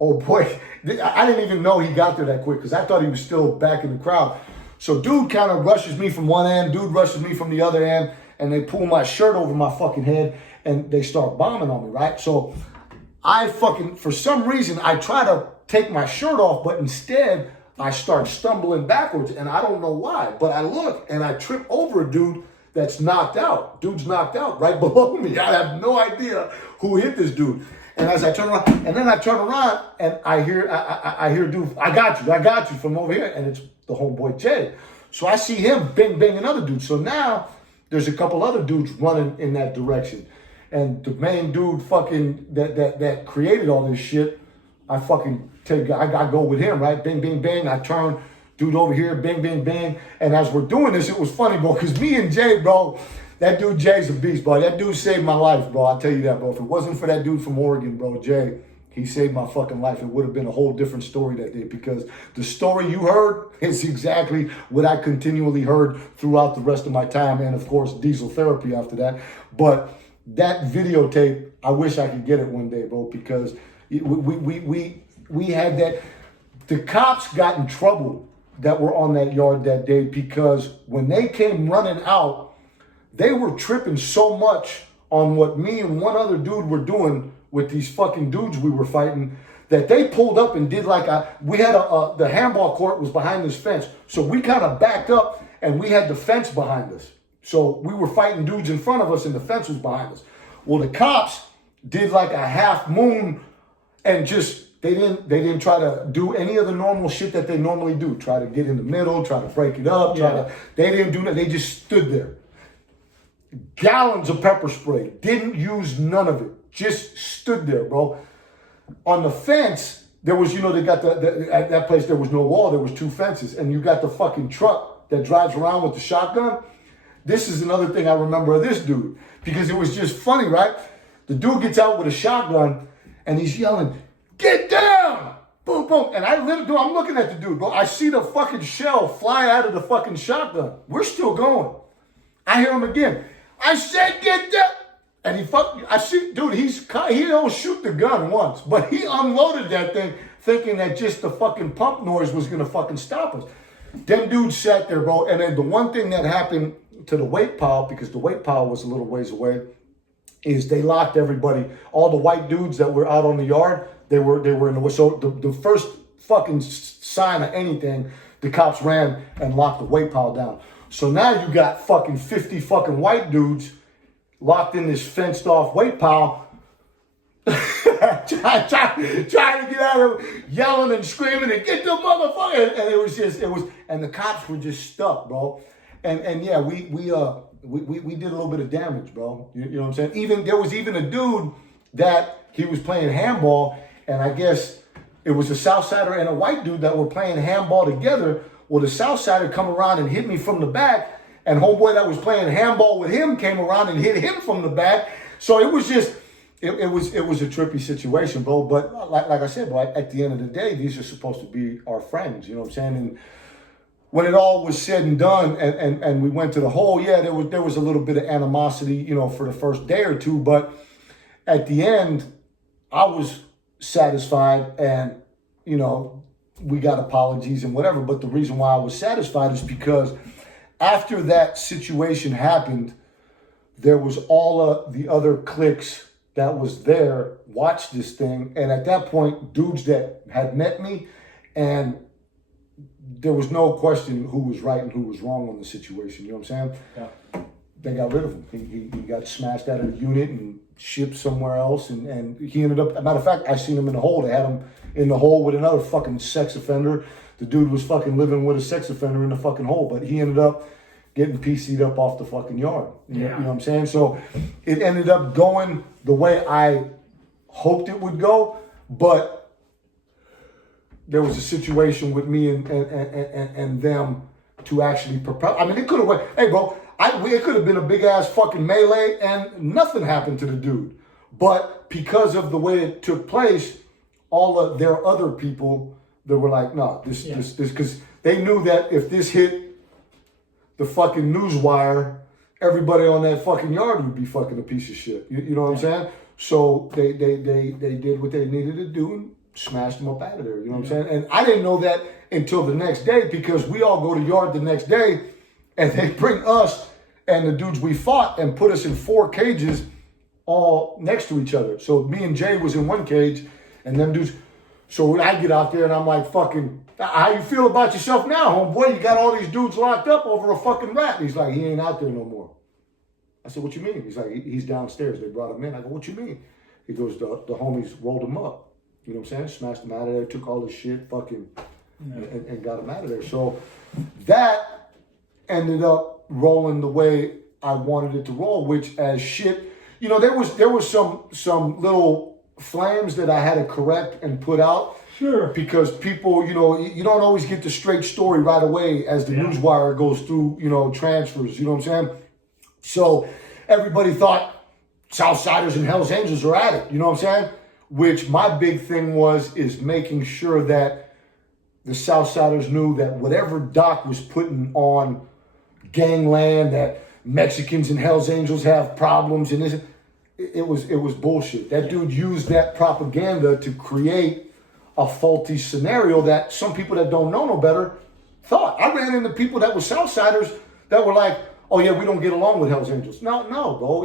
oh boy, I didn't even know he got there that quick because I thought he was still back in the crowd. So dude kind of rushes me from one end, dude rushes me from the other end, and they pull my shirt over my fucking head and they start bombing on me, right? So I fucking, for some reason, I try to take my shirt off, but instead I start stumbling backwards, and I don't know why. But I look and I trip over a dude that's knocked out. Dude's knocked out right below me. I have no idea who hit this dude. And as I turn around, and then I turn around and I hear dude, I got you from over here. And it's the homeboy Jay. So I see him bang another dude. So now there's a couple other dudes running in that direction. And the main dude fucking that created all this shit, I go with him, right? Bang, bang, bang. I turn, dude over here, bang, bang, bang. And as we're doing this, it was funny, bro, because me and Jay, bro, that dude Jay's a beast, bro. That dude saved my life, bro. I'll tell you that, bro. If it wasn't for that dude from Oregon, bro, Jay, he saved my fucking life. It would have been a whole different story that day because the story you heard is exactly what I continually heard throughout the rest of my time and, of course, diesel therapy after that. But that videotape, I wish I could get it one day, bro, because we had that. The cops got in trouble that were on that yard that day because when they came running out, they were tripping so much on what me and one other dude were doing with these fucking dudes we were fighting that they pulled up and did like the handball court was behind this fence. So we kind of backed up and we had the fence behind us. So we were fighting dudes in front of us and the fence was behind us. Well, the cops did like a half moon and They didn't try to do any of the normal shit that they normally do. Try to get in the middle, try to break it up, they didn't do that. They just stood there. Gallons of pepper spray. Didn't use none of it. Just stood there, bro. On the fence, there was, they got at that place there was no wall, there was 2 fences, and you got the fucking truck that drives around with the shotgun. This is another thing I remember of this dude, because it was just funny, right? The dude gets out with a shotgun and he's yelling, "Get down!" Boom, boom. And I'm looking at the dude, bro. I see the fucking shell fly out of the fucking shotgun. We're still going. I hear him again. I said, "Get down!" And he don't shoot the gun once, but he unloaded that thing thinking that just the fucking pump noise was gonna fucking stop us. Them dudes sat there, bro. And then the one thing that happened to the weight pile, because the weight pile was a little ways away, is they locked everybody. All the white dudes that were out on the yard, they were in the way. So the first fucking sign of anything, the cops ran and locked the weight pile down. So now you got fucking 50 fucking white dudes locked in this fenced off weight pile, trying to get out of it, yelling and screaming and get the motherfucker. And and the cops were just stuck, bro. And yeah, we did a little bit of damage, bro. You know what I'm saying? There was even a dude that he was playing handball, and I guess it was a Southsider and a white dude that were playing handball together. Well, the Southsider come around and hit me from the back, and homeboy that was playing handball with him came around and hit him from the back. So it was just, it was a trippy situation, bro. But like I said, bro, at the end of the day, these are supposed to be our friends. You know what I'm saying? And when it all was said and done, and we went to the hole, yeah, there was a little bit of animosity, for the first day or two. But at the end, I was satisfied, and we got apologies and whatever. But the reason why I was satisfied is because after that situation happened, there was all of the other cliques that was there watched this thing, and at that point, dudes that had met me, and there was no question who was right and who was wrong on the situation. You know what I'm saying? Yeah. They got rid of him. He got smashed out of the unit and shipped somewhere else. And he ended up, as a matter of fact, I seen him in the hole. They had him in the hole with another fucking sex offender. The dude was fucking living with a sex offender in the fucking hole. But he ended up getting PC'd up off the fucking yard. You know what I'm saying? So it ended up going the way I hoped it would go. But there was a situation with me and them to actually propel. I mean, it could have went, hey, bro, it could have been a big ass fucking melee and nothing happened to the dude. But because of the way it took place, all of their other people that were like, no, this, because they knew that if this hit the fucking news wire, everybody on that fucking yard would be fucking a piece of shit. You know what I'm saying? So they did what they needed to do and smashed them up out of there. You know what I'm saying? And I didn't know that until the next day, because we all go to yard the next day and they bring us and the dudes we fought and put us in 4 cages all next to each other. So me and Jay was in one cage and them dudes. So I get out there and I'm like, fucking, how you feel about yourself now, homeboy? You got all these dudes locked up over a fucking rat. And he's like, he ain't out there no more. I said, what you mean? He's like, he's downstairs. They brought him in. I go, what you mean? He goes, the homies rolled him up. You know what I'm saying? Smashed him out of there, took all his shit, fucking, and got him out of there. So that ended up rolling the way I wanted it to roll, which as shit, there was some little flames that I had to correct and put out. Sure. Because people, you don't always get the straight story right away as the newswire goes through, transfers, you know what I'm saying? So everybody thought Southsiders and Hells Angels are at it, you know what I'm saying? Which my big thing is making sure that the Southsiders knew that whatever Doc was putting on gangland, that Mexicans and Hells Angels have problems, and this, it was bullshit. That dude used that propaganda to create a faulty scenario that some people that don't know no better thought. I ran into people that were Southsiders that were like, oh yeah, we don't get along with Hells Angels. No, bro.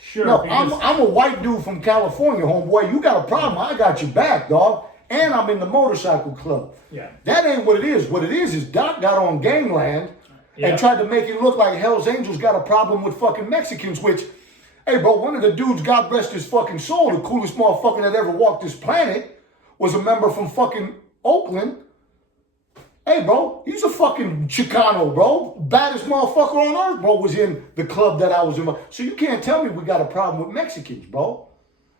Sure. No, I'm a white dude from California, homeboy. You got a problem, I got your back, dog. And I'm in the motorcycle club. Yeah. That ain't what it is. What it is Doc got on gangland and tried to make it look like Hells Angels got a problem with fucking Mexicans, which, hey, bro, one of the dudes, God rest his fucking soul, the coolest motherfucker that ever walked this planet, was a member from fucking Oakland. Hey, bro, he's a fucking Chicano, bro. Baddest motherfucker on earth, bro, was in the club that I was in. So you can't tell me we got a problem with Mexicans, bro.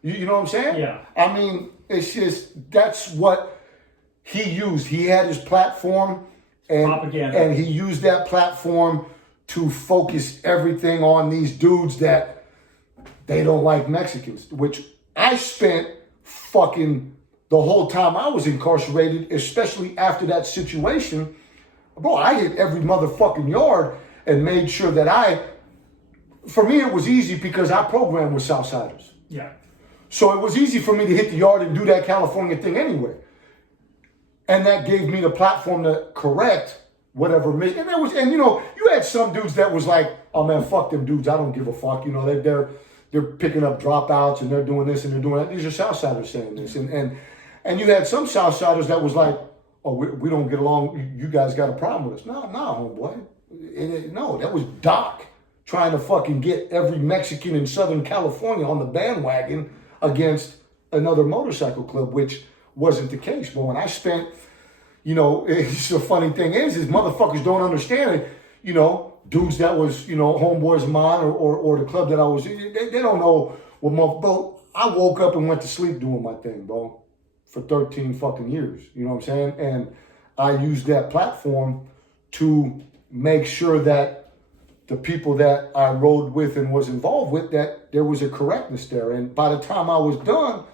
You know what I'm saying? Yeah. I mean, it's just, that's what he used. He had his platform, and he used that platform to focus everything on these dudes that they don't like Mexicans, which I spent fucking the whole time I was incarcerated, especially after that situation. Bro, I hit every motherfucking yard and made sure that for me, it was easy because I programmed with Southsiders. Yeah. So it was easy for me to hit the yard and do that California thing anyway. And that gave me the platform to correct whatever. And you know, you had some dudes that was like, oh man, fuck them dudes. I don't give a fuck. You know, they're picking up dropouts and they're doing this and they're doing that. These are Southsiders saying this. And you had some Southsiders that was like, oh, we don't get along. You guys got a problem with us. No, homeboy. No, that was Doc trying to fucking get every Mexican in Southern California on the bandwagon against another motorcycle club, which wasn't the case. But when I spent, you know, it's the funny thing is motherfuckers don't understand it. You know, dudes that was, you know, homeboys of mine or the club that I was in, they don't know what bro. I woke up and went to sleep doing my thing, bro, for 13 fucking years. You know what I'm saying? And I used that platform to make sure that the people that I rode with and was involved with, that there was a correctness there. And by the time I was done,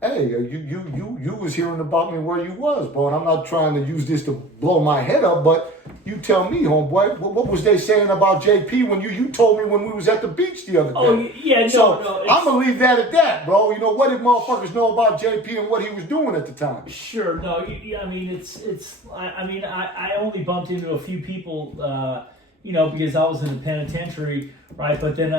hey, you was hearing about me where you was, bro. And I'm not trying to use this to blow my head up, but you tell me, homeboy, what was they saying about JP when you told me when we was at the beach the other day? Oh, yeah, no. I'm going to leave that at that, bro. You know, what did motherfuckers know about JP and what he was doing at the time? Sure, no, I mean, I only bumped into a few people, you know, because I was in the penitentiary, right? But then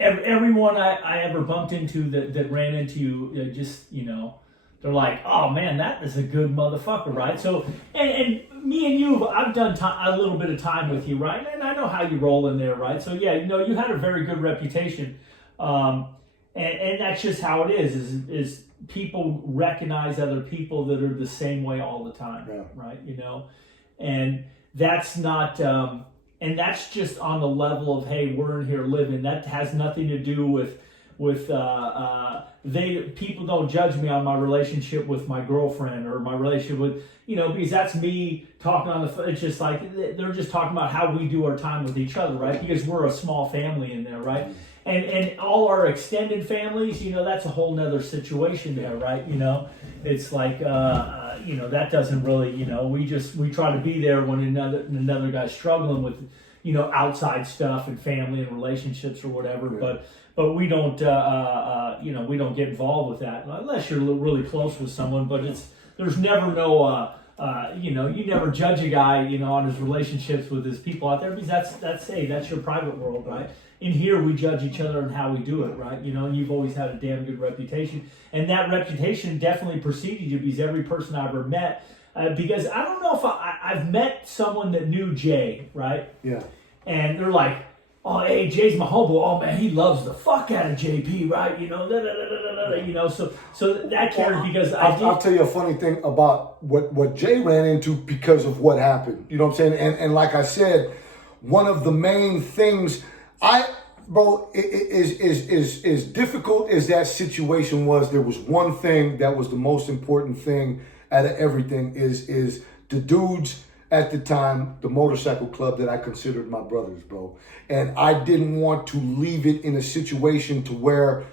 everyone I ever bumped into that ran into you, just, you know, they're like, oh man, that is a good motherfucker, right? So, and me and you, I've done a little bit of time with you, right? And I know how you roll in there, right? So yeah, you know, you had a very good reputation. And that's just how it is people recognize other people that are the same way all the time, yeah. Right? You know, and that's not, and that's just on the level of, hey, we're in here living. That has nothing to do with people don't judge me on my relationship with my girlfriend or my relationship with, you know, because that's me talking on the phone. It's just like, they're just talking about how we do our time with each other, right? Because we're a small family in there, right? And all our extended families, you know, that's a whole nother situation there, right? You know, it's like, you know, that doesn't really, you know, we try to be there when another guy's struggling with, you know, outside stuff and family and relationships or whatever, yeah. But we don't, you know, we don't get involved with that unless you're really close with someone. But there's never no, you know, you never judge a guy, you know, on his relationships with his people out there, because that's your private world, right? In here, we judge each other and how we do it, right? You know, and you've always had a damn good reputation, and that reputation definitely preceded you, because every person I ever met, because I don't know if I've met someone that knew Jay, right? Yeah. And they're like, oh, hey, Jay's my homeboy. Oh man, he loves the fuck out of JP, right? You know, you know. So that carried, because I'll tell you a funny thing about what Jay ran into because of what happened. You know what I'm saying? And like I said, one of the main things is difficult as that situation was. There was one thing that was the most important thing out of everything is the dudes at the time, the motorcycle club that I considered my brothers, bro. And I didn't want to leave it in a situation to where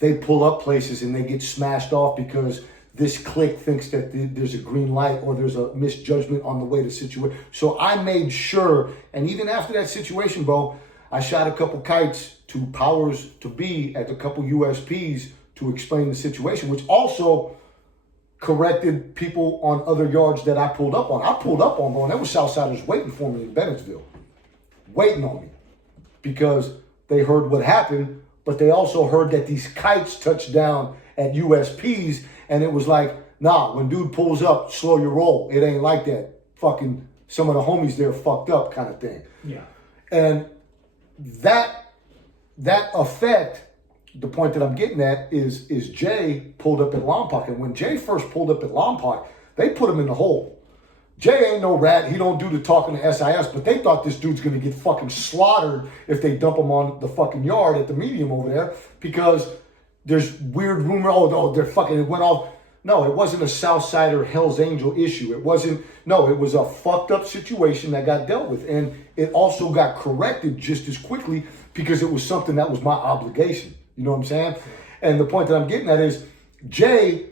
they pull up places and they get smashed off because this clique thinks that there's a green light or there's a misjudgment on the way to situation. So I made sure, and even after that situation, bro, I shot a couple kites to powers to be at a couple USPs to explain the situation, which also corrected people on other yards that I pulled up on. I pulled up on, bro, and there was Southsiders waiting for me in Bennettsville, waiting on me, because they heard what happened, but they also heard that these kites touched down at USPs, and it was like, nah, when dude pulls up, slow your roll. It ain't like that. Fucking some of the homies there fucked up kind of thing. Yeah. And that effect the point that I'm getting at is Jay pulled up at Lompoc. And when Jay first pulled up at Lompoc, they put him in the hole. Jay ain't no rat. He don't do the talking to SIS, but they thought this dude's going to get fucking slaughtered if they dump him on the fucking yard at the medium over there, because there's weird rumor, they're fucking, it went off. No, it wasn't a Southsider Hell's Angel issue. It was a fucked up situation that got dealt with. And it also got corrected just as quickly because it was something that was my obligation. You know what I'm saying? And the point that I'm getting at is Jay,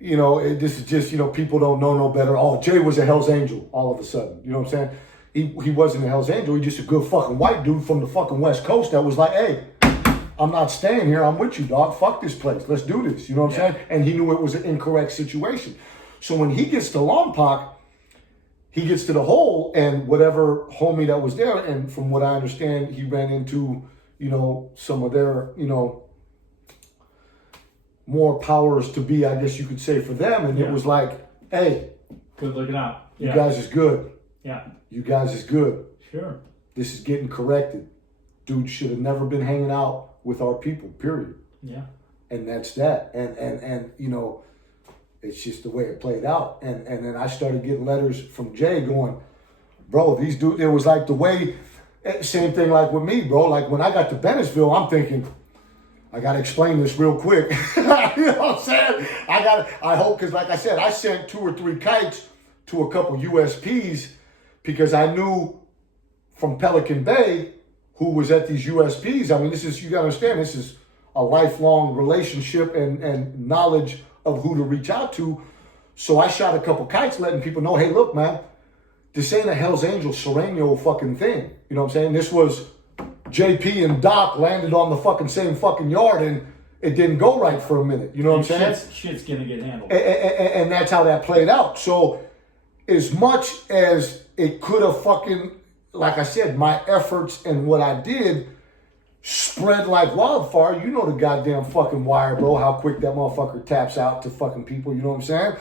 this is just, people don't know no better. Oh, Jay was a Hell's Angel all of a sudden. You know what I'm saying? He wasn't a Hell's Angel. He's just a good fucking white dude from the fucking West Coast that was like, hey, I'm not staying here. I'm with you, dog. Fuck this place. Let's do this. You know what I'm saying? And he knew it was an incorrect situation. So when he gets to Lompoc, he gets to the hole, and whatever homie that was there, and from what I understand, he ran into, some of their, more powers to be, I guess you could say, for them. And it was like, hey, good looking out. You guys is good. Yeah. You guys is good. Sure. This is getting corrected. Dude should have never been hanging out with our people, period. Yeah. And that's that. And it's just the way it played out. And then I started getting letters from Jay going, bro, these dudes, it was like the way, same thing like with me, bro. Like when I got to Bennettsville, I'm thinking, I got to explain this real quick. You know what I'm saying? I hope, because like I said, I sent 2 or 3 kites to a couple USPs because I knew from Pelican Bay who was at these USPs. I mean, you got to understand, this is a lifelong relationship and knowledge of who to reach out to. So I shot a couple kites letting people know, hey, look, man, this ain't a Hell's Angel Sereno fucking thing. You know what I'm saying? This was JP and Doc landed on the fucking same fucking yard, and it didn't go right for a minute. You know what I'm saying? Shit's gonna get handled. And that's how that played out. So as much as it could have fucking, like I said, my efforts and what I did spread like wildfire. You know the goddamn fucking wire, bro, how quick that motherfucker taps out to fucking people. You know what I'm saying?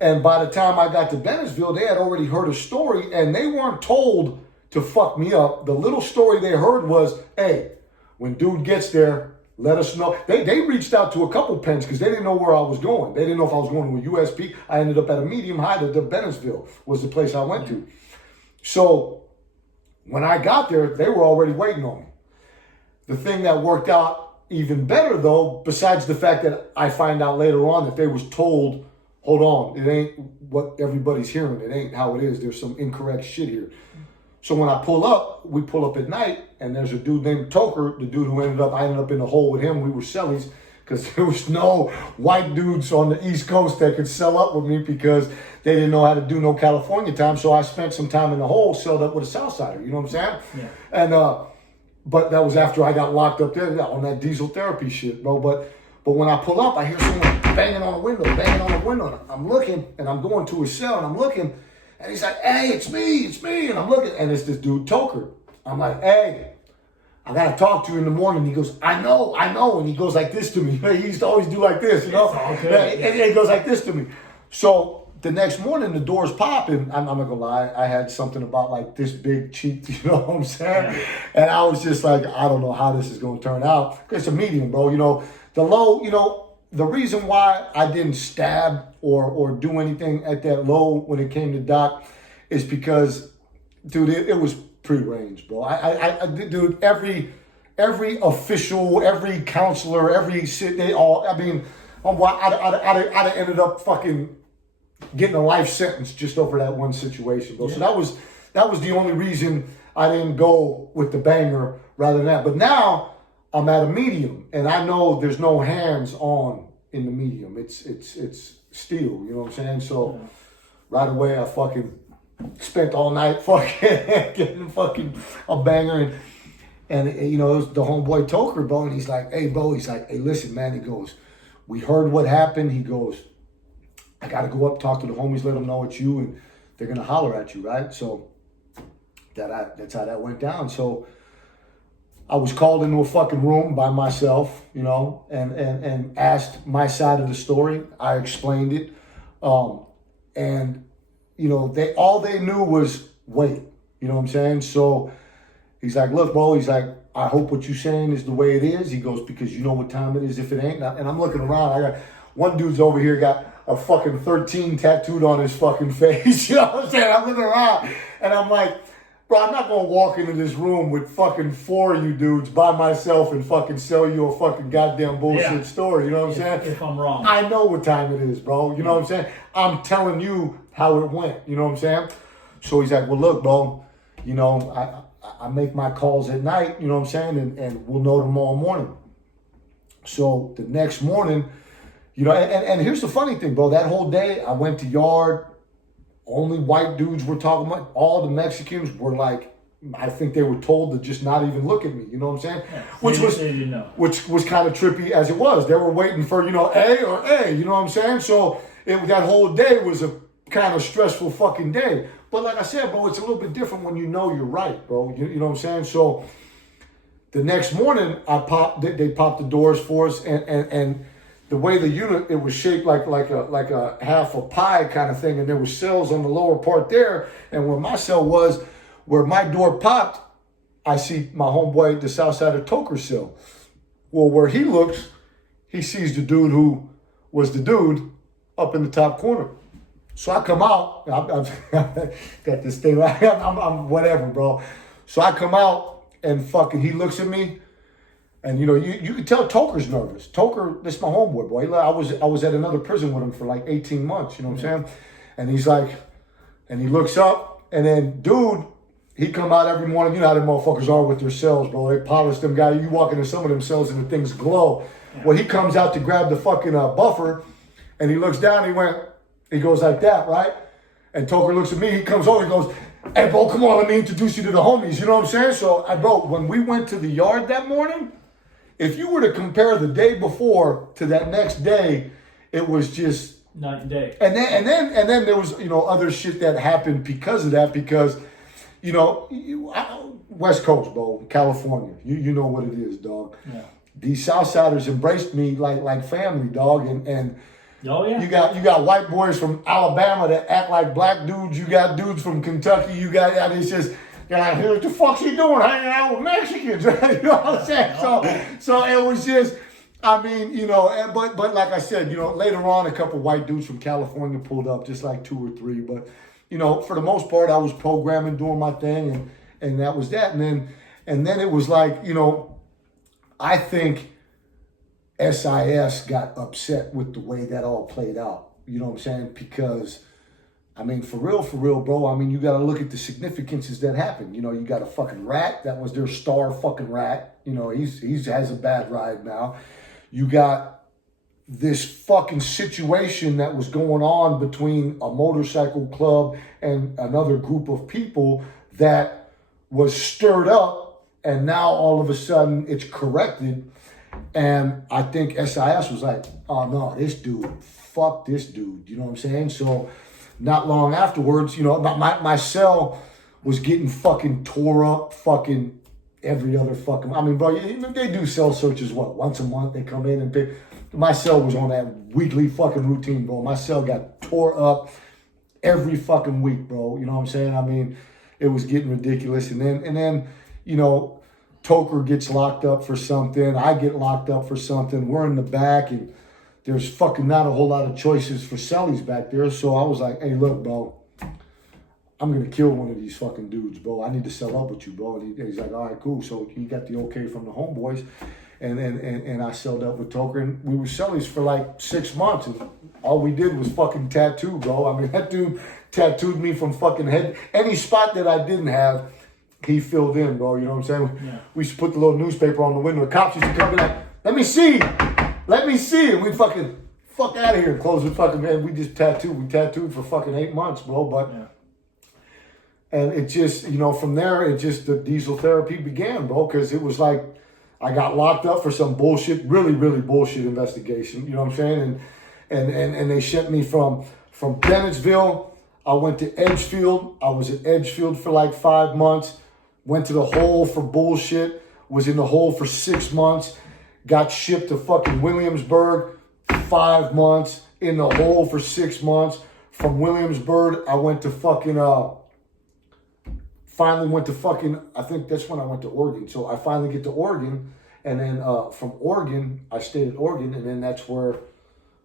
And by the time I got to Bennettsville, they had already heard a story, and they weren't told to fuck me up. The little story they heard was, hey, when dude gets there, let us know. They reached out to a couple pens because they didn't know where I was going. They didn't know if I was going to a USP. I ended up at a medium high. The Bennettsville was the place I went to. So when I got there, they were already waiting on me. The thing that worked out even better, though, besides the fact that I find out later on that they was told, hold on, it ain't what everybody's hearing. It ain't how it is. There's some incorrect shit here. So when we pull up at night, and there's a dude named Toker, the dude who I ended up in the hole with him. We were sellies because there was no white dudes on the East Coast that could sell up with me because they didn't know how to do no California time. So I spent some time in the hole, sold up with a Southsider. You know what I'm saying? Yeah. And but that was after I got locked up there on that diesel therapy shit, bro. But when I pull up, I hear someone banging on the window. I'm looking, and I'm going to his cell, and I'm looking. And he's like, hey, it's me. And I'm looking, and it's this dude, Toker. I'm like, hey, I got to talk to you in the morning. He goes, I know. And he goes like this to me. He used to always do like this, you know? And he goes like this to me. So the next morning, the doors pop, and I'm not going to lie, I had something about like this big cheek, you know what I'm saying? Yeah. And I was just like, I don't know how this is going to turn out. It's a medium, bro. You know, the low, the reason why I didn't stab or do anything at that low when it came to Doc is because, dude, it was pre-range, bro. Dude, every official, every counselor, I'd have ended up fucking getting a life sentence just over that one situation, bro. Yeah. So that was the only reason I didn't go with the banger rather than that. But now I'm at a medium, and I know there's no hands on in the medium. It's steel, you know what I'm saying? So right away I fucking spent all night fucking getting fucking a banger, and it was the homeboy Toker, bro, and he's like, hey, bro, hey, listen, man, he goes, we heard what happened. He goes, I gotta go up, talk to the homies, let them know it's you, and they're gonna holler at you, right? So that's how that went down. So I was called into a fucking room by myself, and asked my side of the story. I explained it. And, all they knew was wait, you know what I'm saying? So He's like, look, bro, he's like, I hope what you're saying is the way it is. He goes, because you know what time it is if it ain't. And I'm looking around. I got one dude's over here got a fucking 13 tattooed on his fucking face. You know what I'm saying? I'm looking around and I'm like, bro, I'm not going to walk into this room with fucking 4 of you dudes by myself and fucking sell you a fucking goddamn bullshit story. You know what I'm saying? If I'm wrong. I know what time it is, bro. You know what I'm saying? I'm telling you how it went. You know what I'm saying? So he's like, well, look, bro, you know, I make my calls at night, you know what I'm saying? And we'll know tomorrow morning. So the next morning, you know, and here's the funny thing, bro. That whole day, I went to yard. Only white dudes were talking about. All the Mexicans were like, I think they were told to just not even look at me. You know what I'm saying? Yeah, which was kind of trippy as it was. They were waiting for, you know, A or A. You know what I'm saying? So that whole day was a kind of stressful fucking day. But like I said, bro, it's a little bit different when you know you're right, bro. You know what I'm saying? So the next morning, they popped the doors for us, and the way the unit, it was shaped like a half a pie kind of thing, and there was cells on the lower part there, and where my cell was, where my door popped, I see my homeboy, the south side of Toker's cell. Well, where he looks, he sees the dude who was the dude up in the top corner. So I come out, I've got this thing, I'm whatever, bro. So I come out and fucking, he looks at me, and you know, you can tell Toker's nervous. Toker, this is my homeboy, boy. I was at another prison with him for like 18 months, you know what I'm saying? And he's like, and he looks up, and then dude, he come out every morning. You know how them motherfuckers are with their cells, bro. They polish them guys. You walk into some of them cells and the things glow. Yeah. Well, he comes out to grab the fucking buffer, and he looks down, he goes like that, right? And Toker looks at me, he comes over, he goes, hey, bro, come on, let me introduce you to the homies. You know what I'm saying? So, bro, when we went to the yard that morning, if you were to compare the day before to that next day, it was just night and day. And then there was, you know, other shit that happened because of that, because, you know, West Coast, bro, California, you know what it is, dog. Yeah. These Southsiders embraced me like family, dog, and oh yeah. You got white boys from Alabama that act like black dudes. You got dudes from Kentucky. I mean, it's just, here, what the fuck's he doing hanging out with Mexicans? You know what I'm saying? So it was just, I mean, you know, but like I said, you know, later on, a couple white dudes from California pulled up, just like 2 or 3. But, you know, for the most part, I was programming, doing my thing, and that was that. And then it was like, you know, I think SIS got upset with the way that all played out. You know what I'm saying? Because, I mean, for real, bro, I mean, you got to look at the significances that happened. You know, you got a fucking rat. That was their star fucking rat. You know, he has a bad ride now. You got this fucking situation that was going on between a motorcycle club and another group of people that was stirred up, and now all of a sudden it's corrected. And I think SIS was like, oh no, this dude, fuck this dude. You know what I'm saying? So not long afterwards, you know, my cell was getting fucking tore up, fucking every other fucking, I mean, bro, they do cell searches, once a month they come in and pick. My cell was on that weekly fucking routine, bro. My cell got tore up every fucking week, bro. You know what I'm saying? I mean, it was getting ridiculous. And then, you know, Toker gets locked up for something. I get locked up for something. We're in the back, and there's fucking not a whole lot of choices for cellies back there. So I was like, hey, look, bro, I'm going to kill one of these fucking dudes, bro. I need to sell up with you, bro. And he's like, all right, cool. So he got the okay from the homeboys. And I sold up with Toker, and we were cellies for like 6 months, and all we did was fucking tattoo, bro. I mean, that dude tattooed me from fucking head. Any spot that I didn't have, he filled in, bro. You know what I'm saying? Yeah. We used to put the little newspaper on the window. The cops used to come in like, let me see. And we'd fucking fuck out of here and close the fucking, man. We tattooed for fucking 8 months, bro. But, and it just, you know, from there, the diesel therapy began, bro. Because it was like, I got locked up for some bullshit, really, really bullshit investigation. You know what I'm saying? And they sent me from Bennettsville. I went to Edgefield. I was at Edgefield for like 5 months. Went to the hole for bullshit. Was in the hole for 6 months. Got shipped to fucking Williamsburg. 5 months. In the hole for 6 months. From Williamsburg, I went to fucking finally went to fucking, I think that's when I went to Oregon. So I finally get to Oregon, and then from Oregon, I stayed at Oregon, and then that's where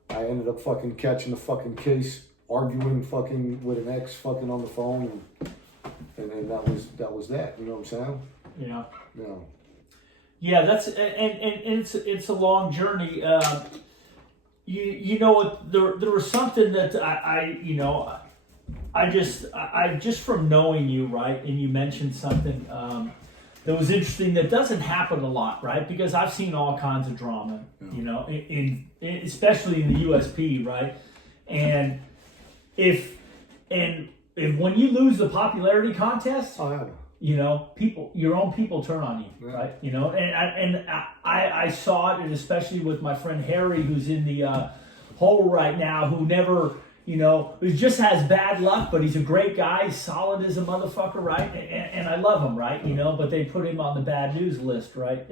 I ended up fucking catching the fucking case, arguing fucking with an ex fucking on the phone, and that was that. You know what I'm saying? Yeah. Yeah. Yeah, that's and it's a long journey. You know what? There was something that I just from knowing you, right, and you mentioned something that was interesting that doesn't happen a lot, right? Because I've seen all kinds of drama, you know, in especially in the USP, right? And if when you lose the popularity contest, you know, your own people turn on you, right? You know, and I saw it, and especially with my friend Harry, who's in the hole right now, who never, you know, who just has bad luck, but he's a great guy, he's solid as a motherfucker, right? And I love him, right? You know, but they put him on the bad news list, right?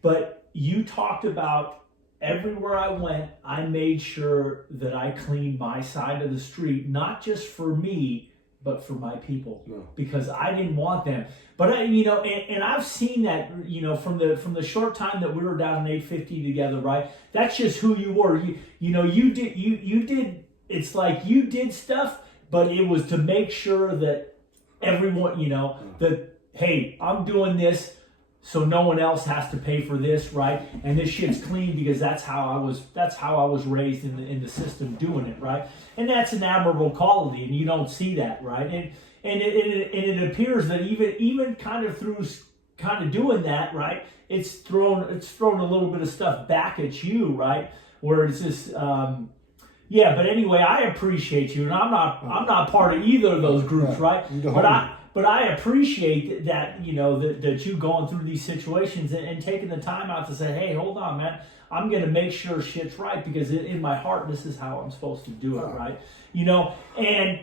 But you talked about everywhere I went, I made sure that I cleaned my side of the street, not just for me, but for my people, because I didn't want them. But and I've seen that, you know, from the short time that we were down in 850 together, right? That's just who you were. You did. It's like you did stuff, but it was to make sure that everyone, you know, that hey, I'm doing this, so no one else has to pay for this, right? And this shit's clean because that's how I was raised in the system doing it, right? And that's an admirable quality, and you don't see that, right? And it appears that even kind of through kind of doing that, right? It's thrown a little bit of stuff back at you, right? Where it's just but anyway, I appreciate you, and I'm not part of either of those groups, right? But I appreciate that, you know, that you going through these situations and taking the time out to say, hey, hold on, man. I'm going to make sure shit's right because in my heart, this is how I'm supposed to do it, right? You know, and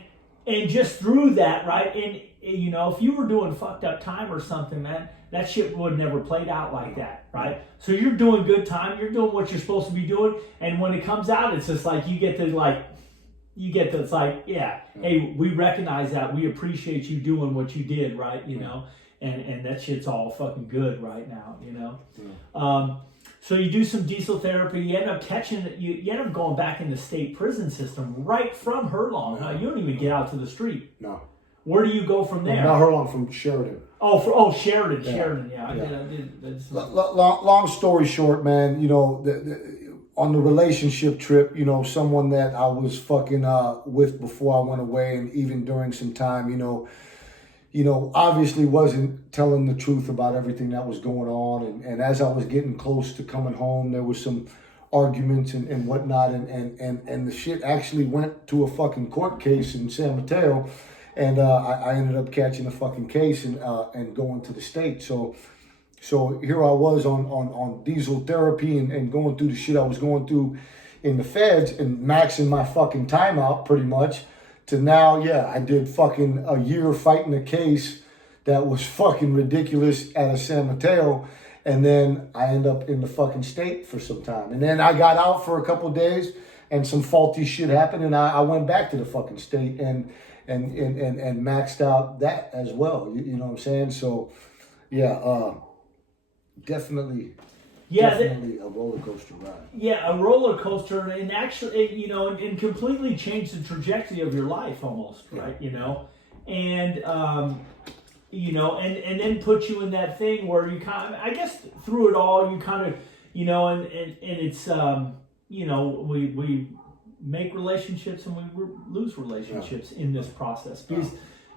just through that, right? And, you know, if you were doing fucked up time or something, man, that shit would never played out like that, right? So you're doing good time. You're doing what you're supposed to be doing. And when it comes out, it's just like it's like, hey, we recognize that. We appreciate you doing what you did, right? You know, and that shit's all fucking good right now, you know? So you do some diesel therapy, you end up you end up going back in the state prison system right from Hurlong. Huh? You don't even get out to the street. No. Where do you go from there? Not Hurlong, from Sheridan. Sheridan, Sheridan, Long story short, man, you know, on the relationship trip, you know, someone that I was fucking with before I went away, and even during some time, you know, obviously wasn't telling the truth about everything that was going on. And as I was getting close to coming home, there was some arguments and whatnot. And the shit actually went to a fucking court case in San Mateo. And I ended up catching a fucking case and going to the state. So here I was on diesel therapy and going through the shit I was going through in the feds and maxing my fucking time out pretty much. To now, I did fucking a year fighting a case that was fucking ridiculous at a San Mateo, and then I end up in the fucking state for some time. And then I got out for a couple of days, and some faulty shit happened, and I went back to the fucking state and maxed out that as well. You know what I'm saying? So, definitely. Definitely a roller coaster ride. Yeah, a roller coaster, and actually, you know, and completely changed the trajectory of your life almost, right? You know, and you know, and then put you in that thing where you kind of, I guess, through it all, you kind of, you know, and it's you know, we make relationships and we lose relationships in this process because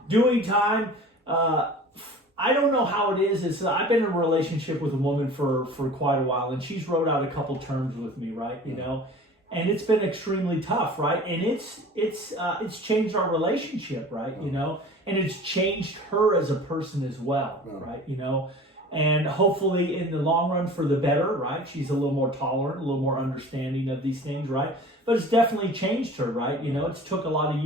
doing time. I don't know how it is. I've been in a relationship with a woman for quite a while, and she's wrote out a couple terms with me, right? You know, and it's been extremely tough, right? And it's changed our relationship, right? You know, and it's changed her as a person as well, right? You know, and hopefully in the long run for the better, right? She's a little more tolerant, a little more understanding of these things, right? But it's definitely changed her, right? You know, it's took a lot of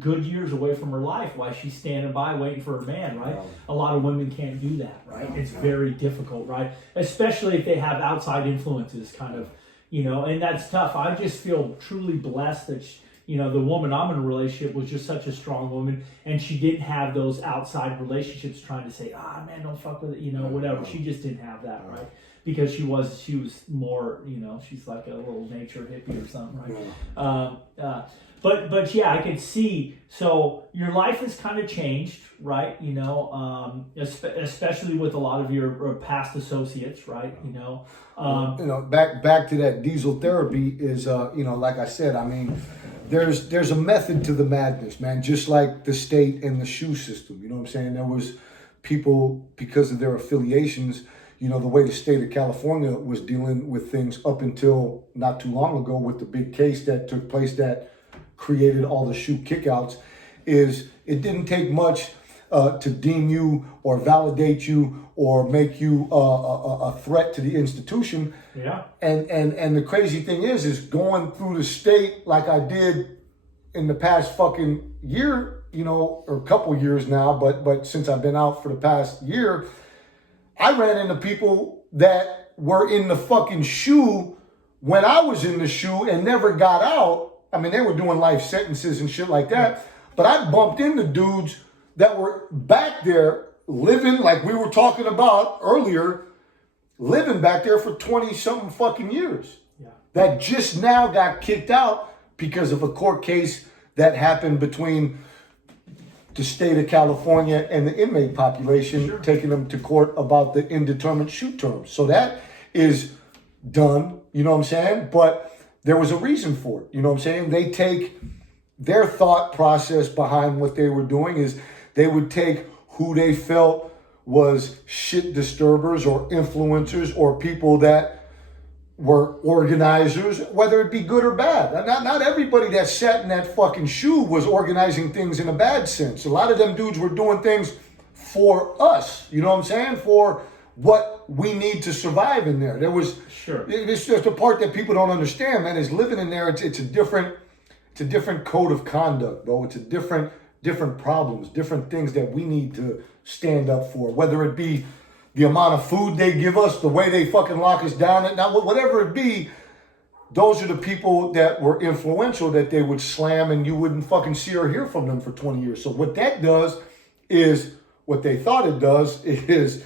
good years away from her life while she's standing by waiting for her man, right? A lot of women can't do that, right? It's very difficult, right? Especially if they have outside influences kind of, you know, and that's tough. I just feel truly blessed that you know, the woman I'm in a relationship was just such a strong woman, and she didn't have those outside relationships trying to say, man, don't fuck with it, you know, whatever. She just didn't have that, right? Because she was more, you know, she's like a little nature hippie or something, right? But yeah, I could see. So your life has kind of changed, right? You know, especially with a lot of your past associates, right? You know, back to that diesel therapy is, you know, like I said, I mean, there's a method to the madness, man. Just like the state and the shoe system, you know what I'm saying? There was people, because of their affiliations, you know, the way the state of California was dealing with things up until not too long ago with the big case that took place that created all the shoe kickouts, is it didn't take much to deem you or validate you or make you a threat to the institution. Yeah. And the crazy thing is going through the state like I did in the past fucking year, you know, or a couple years now, but since I've been out for the past year, I ran into people that were in the fucking shoe when I was in the shoe and never got out. I mean, they were doing life sentences and shit like that. But I bumped into dudes that were back there living, like we were talking about earlier, living back there for 20-something fucking years. Yeah. That just now got kicked out because of a court case that happened between the state of California and the inmate population, taking them to court about the indeterminate shoot terms. So that is done, you know what I'm saying? But there was a reason for it, you know what I'm saying? They take their thought process behind what they were doing is they would take who they felt was shit disturbers or influencers or people that were organizers, whether it be good or bad. Not everybody that sat in that fucking shoe was organizing things in a bad sense. A lot of them dudes were doing things for us, you know what I'm saying? For what we need to survive in there. There was, it's just a part that people don't understand, man, is living in there. It's a different code of conduct, bro. It's a different problems, different things that we need to stand up for, whether it be the amount of food they give us, the way they fucking lock us down, now whatever it be, those are the people that were influential that they would slam and you wouldn't fucking see or hear from them for 20 years. So what that does is, what they thought it does is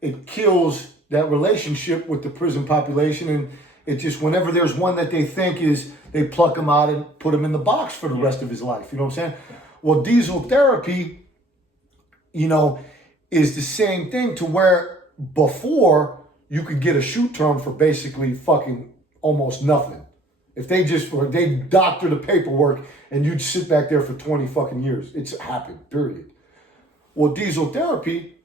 it kills that relationship with the prison population, and it just, whenever there's one that they think is, they pluck him out and put him in the box for the rest of his life. You know what I'm saying? Well, diesel therapy, you know, is the same thing, to where before you could get a shoot term for basically fucking almost nothing. If they doctor the paperwork and you'd sit back there for 20 fucking years. It's happened, period. Well, diesel therapy,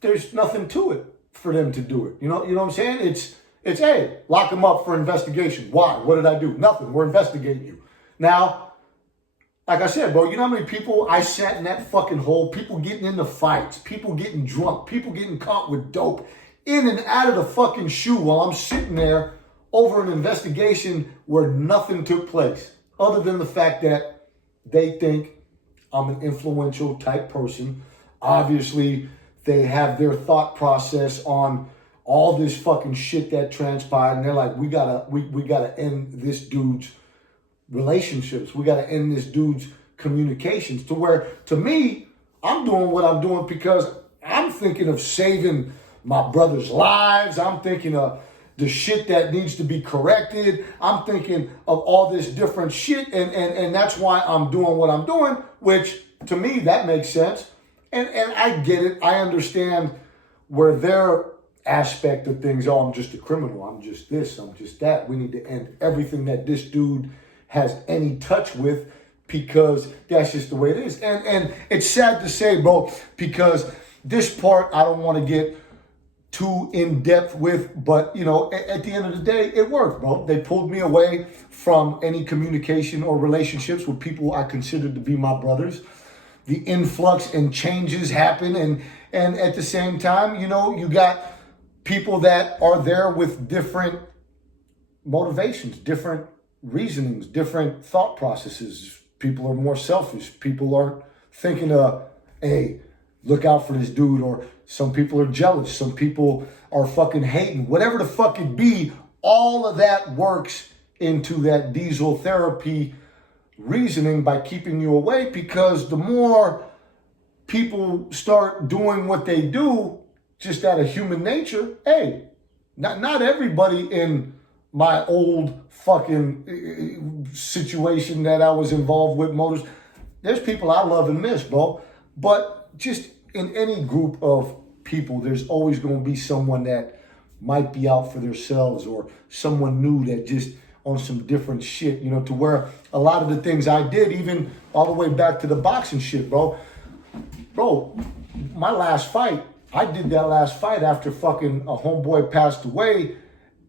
there's nothing to it for them to do it. You know what I'm saying? It's hey, lock them up for investigation. Why? What did I do? Nothing. We're investigating you. Now, like I said, bro, you know how many people I sat in that fucking hole? People getting into fights, people getting drunk, people getting caught with dope in and out of the fucking shoe while I'm sitting there over an investigation where nothing took place other than the fact that they think I'm an influential type person. Obviously, they have their thought process on all this fucking shit that transpired, and they're like, we gotta end this dude's relationships. We gotta end this dude's communications. To where, to me, I'm doing what I'm doing because I'm thinking of saving my brother's lives. I'm thinking of the shit that needs to be corrected. I'm thinking of all this different shit, and that's why I'm doing what I'm doing, which to me, that makes sense. And I get it. I understand where their aspect of things, oh, I'm just a criminal. I'm just this. I'm just that. We need to end everything that this dude has any touch with, because that's just the way it is. And it's sad to say, bro, because this part I don't want to get too in depth with, but you know, at the end of the day, it worked, bro. They pulled me away from any communication or relationships with people I considered to be my brothers. The influx and changes happen, and at the same time, you know, you got people that are there with different motivations, different reasonings, different thought processes. People are more selfish. People aren't thinking of, hey, look out for this dude, or some people are jealous. Some people are fucking hating. Whatever the fuck it be, all of that works into that diesel therapy reasoning by keeping you away, because the more people start doing what they do just out of human nature, hey, not everybody in my old fucking situation that I was involved with, motors, there's people I love and miss, bro. But just in any group of people, there's always going to be someone that might be out for themselves, or someone new that just on some different shit, you know, to where a lot of the things I did, even all the way back to the boxing shit, bro. Bro, my last fight, I did that last fight after fucking a homeboy passed away,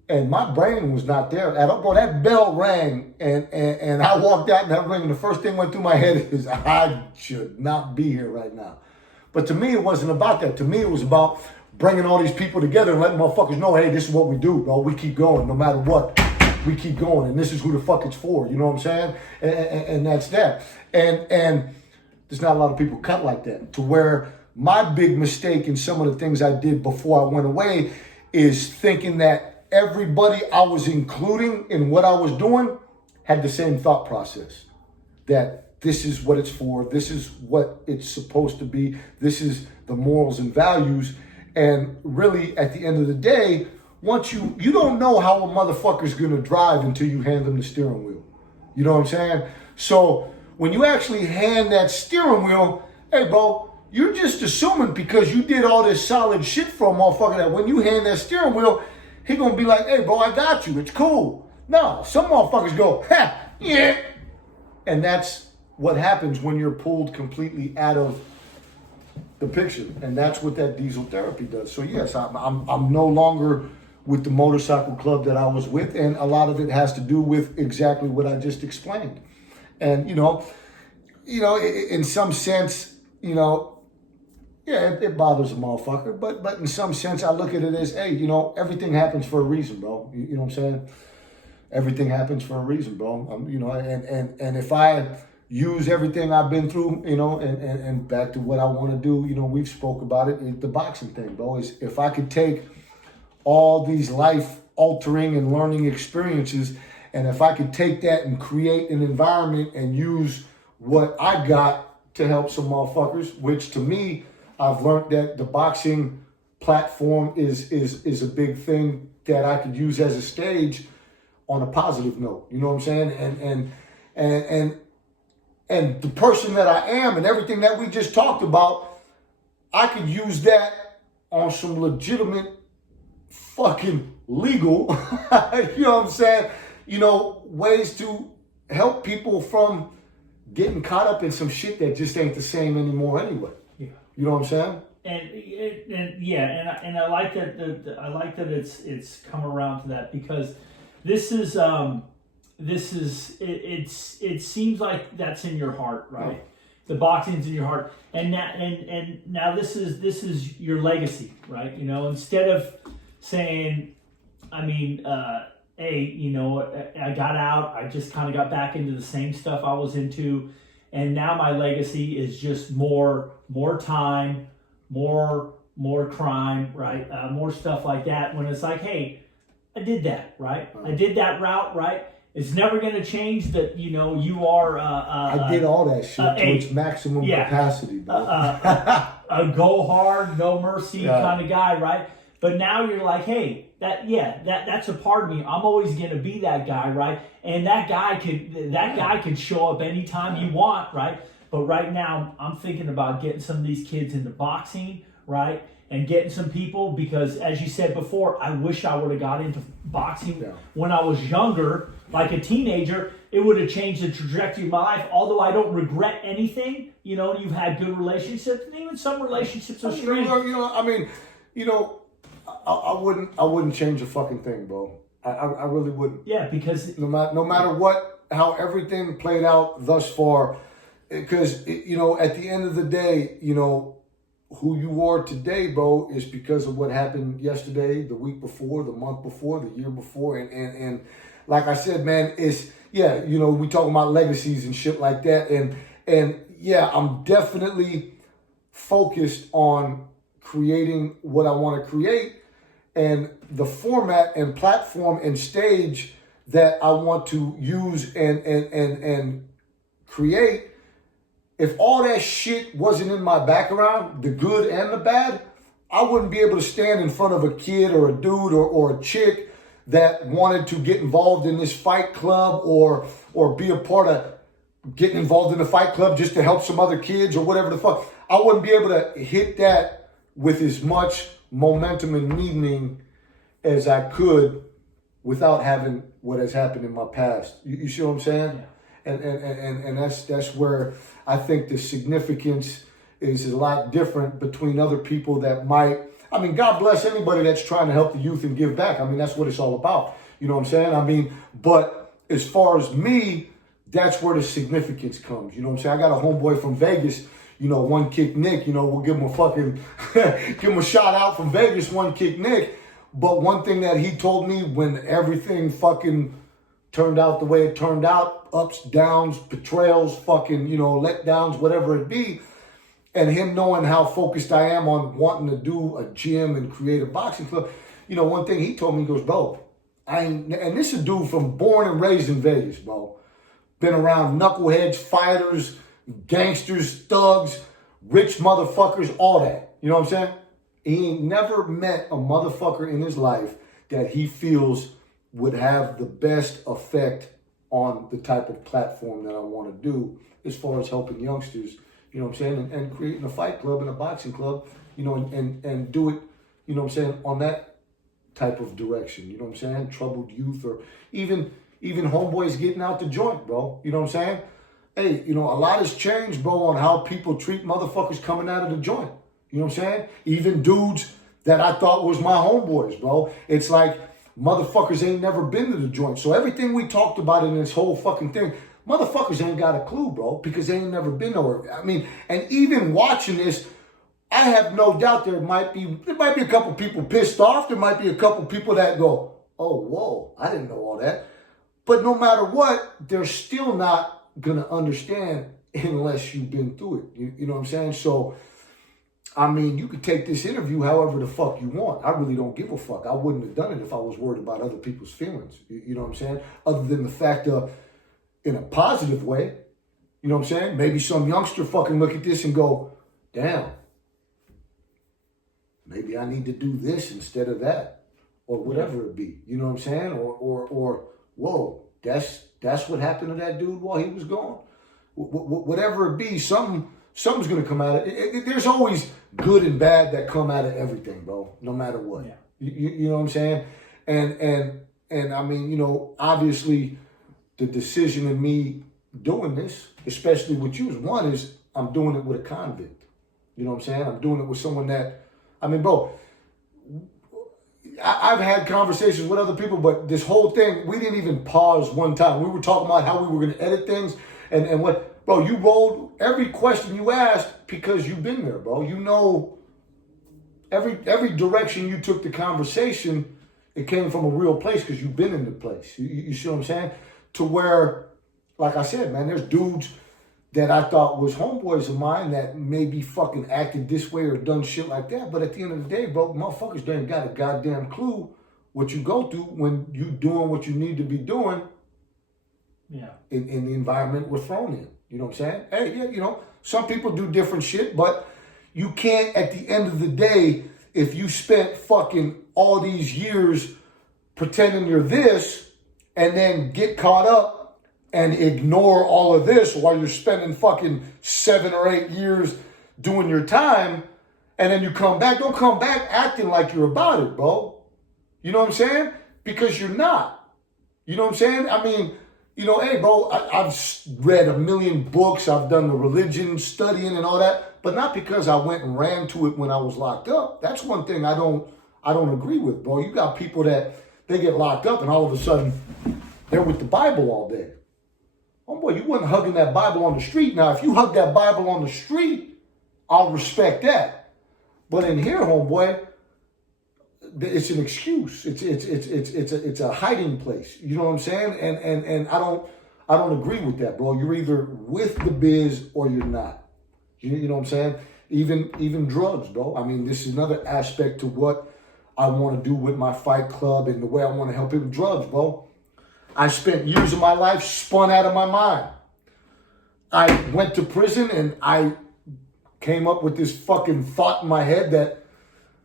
and my brain was not there at all. Bro, that bell rang, and I walked out in that ring, and the first thing went through my head is, I should not be here right now. But to me, it wasn't about that. To me, it was about bringing all these people together and letting motherfuckers know, hey, this is what we do, bro. We keep going no matter what. We keep going, and this is who the fuck it's for. You know what I'm saying? And that's that. And there's not a lot of people cut like that. To where my big mistake in some of the things I did before I went away is thinking that everybody I was including in what I was doing had the same thought process. That this is what it's for. This is what it's supposed to be. This is the morals and values. And really, at the end of the day, once you don't know how a motherfucker's gonna drive until you hand them the steering wheel. You know what I'm saying? So when you actually hand that steering wheel, hey, bro, you're just assuming because you did all this solid shit for a motherfucker that when you hand that steering wheel, he gonna be like, hey, bro, I got you. It's cool. No, some motherfuckers go, ha, yeah. And that's what happens when you're pulled completely out of the picture. And that's what that diesel therapy does. So yes, I'm no longer with the motorcycle club that I was with, and a lot of it has to do with exactly what I just explained. And you know, in some sense, you know, yeah, it bothers a motherfucker, but in some sense, I look at it as, hey, you know, everything happens for a reason, bro. You know what I'm saying? Everything happens for a reason, bro. You know, and if I use everything I've been through, you know, and back to what I want to do, you know, we've spoke about it, the boxing thing, bro, is if I could take all these life-altering and learning experiences, and if I could take that and create an environment and use what I got to help some motherfuckers, which to me, I've learned that the boxing platform is a big thing that I could use as a stage on a positive note. You know what I'm saying? And the person that I am and everything that we just talked about, I could use that on some legitimate fucking legal, you know what I'm saying? You know, ways to help people from getting caught up in some shit that just ain't the same anymore anyway. Yeah. You know what I'm saying? And I like that. I like that it's come around to that, because this is it seems like that's in your heart, right? Yeah. The boxing's in your heart, and now this is your legacy, right? You know, instead of saying, I mean, hey, you know, I got out, I just kind of got back into the same stuff I was into, and now my legacy is just more time, more crime, right? More stuff like that. When it's like, hey, I did that, right? I did that route, right? It's never going to change that, you know, you are... I did all that shit to its maximum capacity, bro. A go hard, no mercy kind of guy, right? But now you're like, hey, that's a part of me. I'm always going to be that guy, right? And that guy could show up anytime you want, right? But right now, I'm thinking about getting some of these kids into boxing, right? And getting some people, because as you said before, I wish I would have got into boxing when I was younger, like a teenager. It would have changed the trajectory of my life. Although I don't regret anything, you know, you've had good relationships, and even some relationships are strained. I wouldn't change a fucking thing, bro. I really wouldn't. Yeah, because no matter what, how everything played out thus far, because you know, at the end of the day, you know, who you are today, bro, is because of what happened yesterday, the week before, the month before, the year before. And like I said, man, it's, yeah, you know, we talking about legacies and shit like that. And yeah, I'm definitely focused on creating what I want to create, and the format and platform and stage that I want to use and create, if all that shit wasn't in my background, the good and the bad, I wouldn't be able to stand in front of a kid or a dude or a chick that wanted to get involved in this fight club or be a part of getting involved in the fight club just to help some other kids or whatever the fuck. I wouldn't be able to hit that with as much momentum and meaning as I could without having what has happened in my past. You see what I'm saying? Yeah. And that's where I think the significance is a lot different between other people that might, I mean, God bless anybody that's trying to help the youth and give back. I mean, that's what it's all about. You know what I'm saying? I mean, but as far as me, that's where the significance comes. You know what I'm saying? I got a homeboy from Vegas, you know, One Kick Nick, you know, we'll give him a fucking, give him a shout out from Vegas, One Kick Nick. But one thing that he told me when everything fucking turned out the way it turned out, ups, downs, betrayals, fucking, you know, letdowns, whatever it be, and him knowing how focused I am on wanting to do a gym and create a boxing club, you know, one thing he told me, he goes, bro, and this is a dude from born and raised in Vegas, bro. Been around knuckleheads, fighters, gangsters, thugs, rich motherfuckers, all that. You know what I'm saying? He ain't never met a motherfucker in his life that he feels would have the best effect on the type of platform that I want to do as far as helping youngsters, you know what I'm saying, and creating a fight club and a boxing club, you know, and do it, you know what I'm saying, on that type of direction, you know what I'm saying, troubled youth or even homeboys getting out the joint, bro, you know what I'm saying? Hey, you know, a lot has changed, bro, on how people treat motherfuckers coming out of the joint. You know what I'm saying? Even dudes that I thought was my homeboys, bro. It's like motherfuckers ain't never been to the joint. So everything we talked about in this whole fucking thing, motherfuckers ain't got a clue, bro, because they ain't never been nowhere. I mean, and even watching this, I have no doubt there might be a couple people pissed off. There might be a couple people that go, oh, whoa, I didn't know all that. But no matter what, they're still not going to understand unless you've been through it. You know what I'm saying? So, I mean, you could take this interview however the fuck you want. I really don't give a fuck. I wouldn't have done it if I was worried about other people's feelings. You know what I'm saying? Other than the fact of, in a positive way, you know what I'm saying? Maybe some youngster fucking look at this and go, damn, maybe I need to do this instead of that, or whatever it be. You know what I'm saying? Or whoa, that's what happened to that dude while he was gone. Whatever it be, something's gonna come out of it. There's always good and bad that come out of everything, bro. No matter what. Yeah. You know what I'm saying? And I mean, you know, obviously, the decision of me doing this, especially with you, is I'm doing it with a convict. You know what I'm saying? I'm doing it with someone that, I mean, bro, I've had conversations with other people, but this whole thing, we didn't even pause one time. We were talking about how we were going to edit things and what, bro, you rolled every question you asked because you've been there, bro. You know, every direction you took the conversation, it came from a real place because you've been in the place. You see what I'm saying? To where, like I said, man, there's dudes that I thought was homeboys of mine that maybe fucking acted this way or done shit like that. But at the end of the day, bro, motherfuckers ain't got a goddamn clue what you go through when you doing what you need to be doing in the environment we're thrown in. You know what I'm saying? Hey, yeah, you know, some people do different shit, but you can't, at the end of the day, if you spent fucking all these years pretending you're this and then get caught up and ignore all of this while you're spending fucking 7 or 8 years doing your time, and then you come back, don't come back acting like you're about it, bro. You know what I'm saying? Because you're not. You know what I'm saying? I mean, you know, hey, bro, I've read a million books, I've done the religion studying and all that, but not because I went and ran to it when I was locked up. That's one thing I don't agree with, bro. You got people that they get locked up and all of a sudden they're with the Bible all day. Oh boy, you wasn't hugging that Bible on the street. Now, if you hug that Bible on the street, I'll respect that. But in here, homeboy, it's an excuse. It's a hiding place. You know what I'm saying? And I don't agree with that, bro. You're either with the biz or you're not. You know what I'm saying? Even drugs, bro. I mean, this is another aspect to what I want to do with my fight club and the way I want to help people with drugs, bro. I spent years of my life spun out of my mind. I went to prison and I came up with this fucking thought in my head that,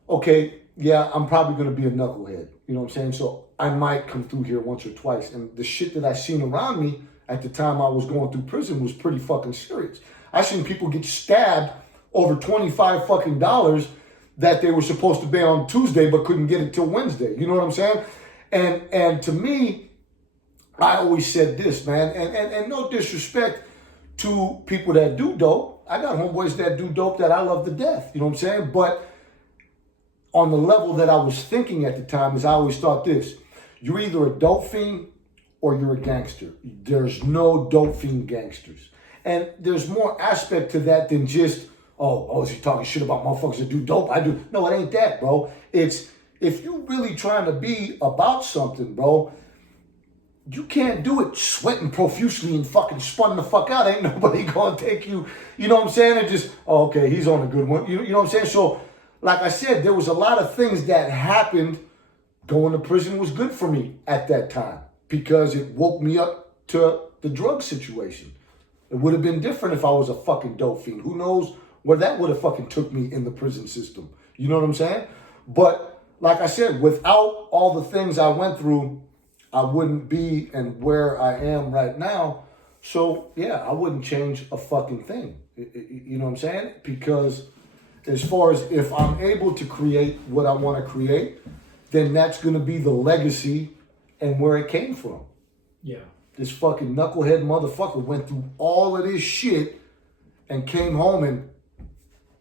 okay, yeah, I'm probably going to be a knucklehead. You know what I'm saying? So I might come through here once or twice. And the shit that I seen around me at the time I was going through prison was pretty fucking serious. I seen people get stabbed over $25 fucking dollars that they were supposed to pay on Tuesday but couldn't get it till Wednesday. You know what I'm saying? And to me, I always said this, man, and no disrespect to people that do dope. I got homeboys that do dope that I love to death. You know what I'm saying? But on the level that I was thinking at the time is I always thought this. You're either a dope fiend or you're a gangster. There's no dope fiend gangsters. And there's more aspect to that than just, oh, is he talking shit about motherfuckers that do dope? I do. No, it ain't that, bro. It's, if you really trying to be about something, bro, you can't do it sweating profusely and fucking spun the fuck out. Ain't nobody gonna take you, you know what I'm saying? And just, oh, okay, he's on a good one. You know what I'm saying? So, like I said, there was a lot of things that happened. Going to prison was good for me at that time because it woke me up to the drug situation. It would have been different if I was a fucking dope fiend. Who knows where that would have fucking took me in the prison system. You know what I'm saying? But like I said, without all the things I went through, I wouldn't be and where I am right now. So yeah, I wouldn't change a fucking thing. You know what I'm saying? Because as far as if I'm able to create what I want to create, then that's going to be the legacy and where it came from. Yeah. This fucking knucklehead motherfucker went through all of this shit and came home and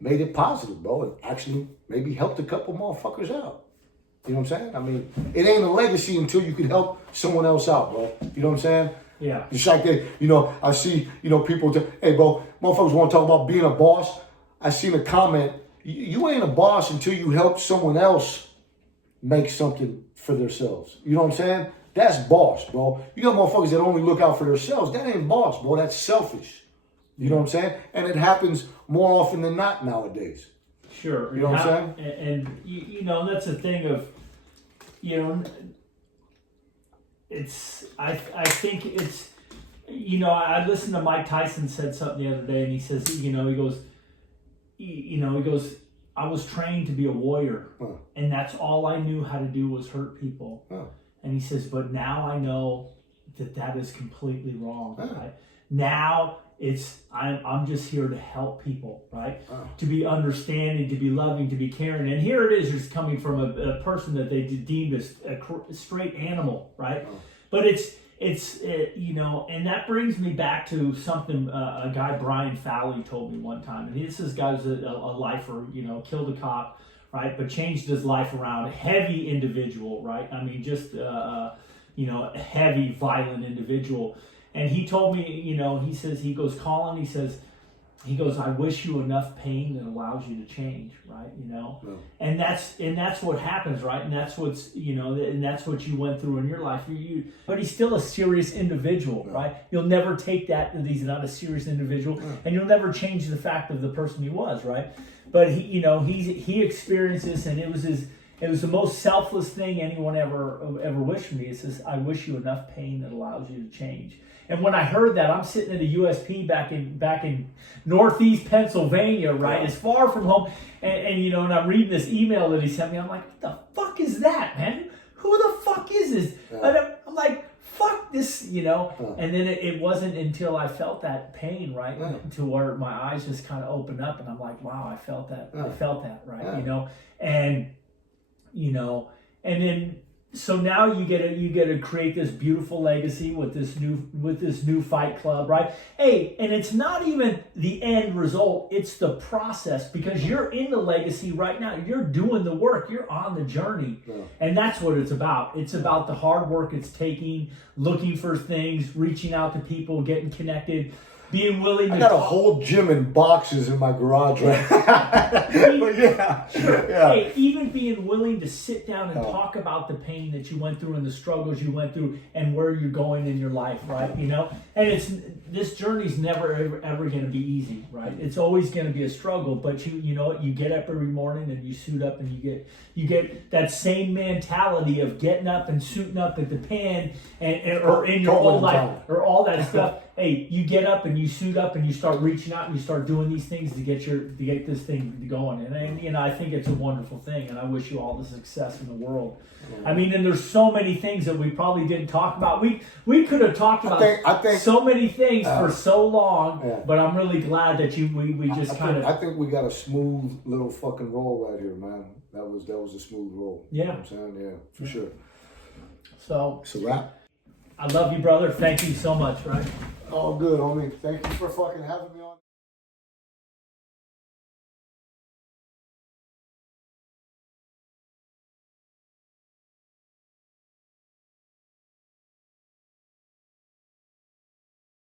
made it positive, bro. And actually maybe helped a couple motherfuckers out. You know what I'm saying? I mean, it ain't a legacy until you can help someone else out, bro. You know what I'm saying? Yeah. Just like that, you know, I see, you know, people, hey, bro, motherfuckers want to talk about being a boss. I seen a comment, you ain't a boss until you help someone else make something for themselves. You know what I'm saying? That's boss, bro. You got motherfuckers that only look out for themselves. That ain't boss, bro. That's selfish. You know what I'm saying? And it happens more often than not nowadays. Sure. You know what I'm saying? And you know, that's the thing of, you know, it's, I think it's, you know, I listened to Mike Tyson said something the other day and he says, you know, he goes, I was trained to be a warrior and that's all I knew how to do was hurt people. And he says, but now I know that is completely wrong. Right? Now I'm just here to help people, right? To be understanding, to be loving, to be caring. And here it is, just coming from a person that they deemed as a straight animal, right? But it's you know, and that brings me back to something a guy, Brian Fowley, told me one time. And this guy's a lifer, you know, killed a cop, right? But changed his life around. A heavy individual, right? I mean, just, you know, a heavy, violent individual. And he told me, you know, he says, he goes, Colin, he goes, I wish you enough pain that allows you to change, right? You know, and that's what happens, right? And that's what's, you know, and that's what you went through in your life. But he's still a serious individual, right? You'll never take that he's not a serious individual, and you'll never change the fact of the person he was, right? But he, you know, he experienced this, and it was the most selfless thing anyone ever wished for me. It says, I wish you enough pain that allows you to change. And when I heard that, I'm sitting at a USP back in Northeast Pennsylvania, right? It's far from home. And you know, and I'm reading this email that he sent me. I'm like, what the fuck is that, man? Who the fuck is this? And I'm like, fuck this, you know? And then it wasn't until I felt that pain, right? To where my eyes just kind of opened up and I'm like, wow, I felt that. I felt that, right? You know? And, you know, and then, so now you get to create this beautiful legacy with this new fight club, right? Hey, and it's not even the end result, it's the process, because you're in the legacy right now. You're doing the work, you're on the journey. And that's what it's about. It's about the hard work it's taking, looking for things, reaching out to people, getting connected, being willing to... I got a whole gym and boxes in my garage right But yeah. Hey, even being willing to sit down and talk about the pain that you went through and the struggles you went through and where you're going in your life, right? You know? And this journey's never, ever going to be easy, right? It's always going to be a struggle, but you know what? You get up every morning and you suit up and you get that same mentality of getting up and suiting up at the pen or in your old life or all that stuff. hey, you get up and you suit up and you start reaching out and you start doing these things to get this thing going. And you know, I think it's a wonderful thing, and I wish you all the success in the world. I mean, and there's so many things that we probably didn't talk about. We could have talked about I think so many things for so long, yeah. but I'm really glad that we just kind of. I think we got a smooth little fucking roll right here, man. That was a smooth roll. Yeah. You know what I'm saying? Yeah, for sure. So It's a wrap. I love you, brother. Thank you so much. Right. All good, homie. Thank you for fucking having me on.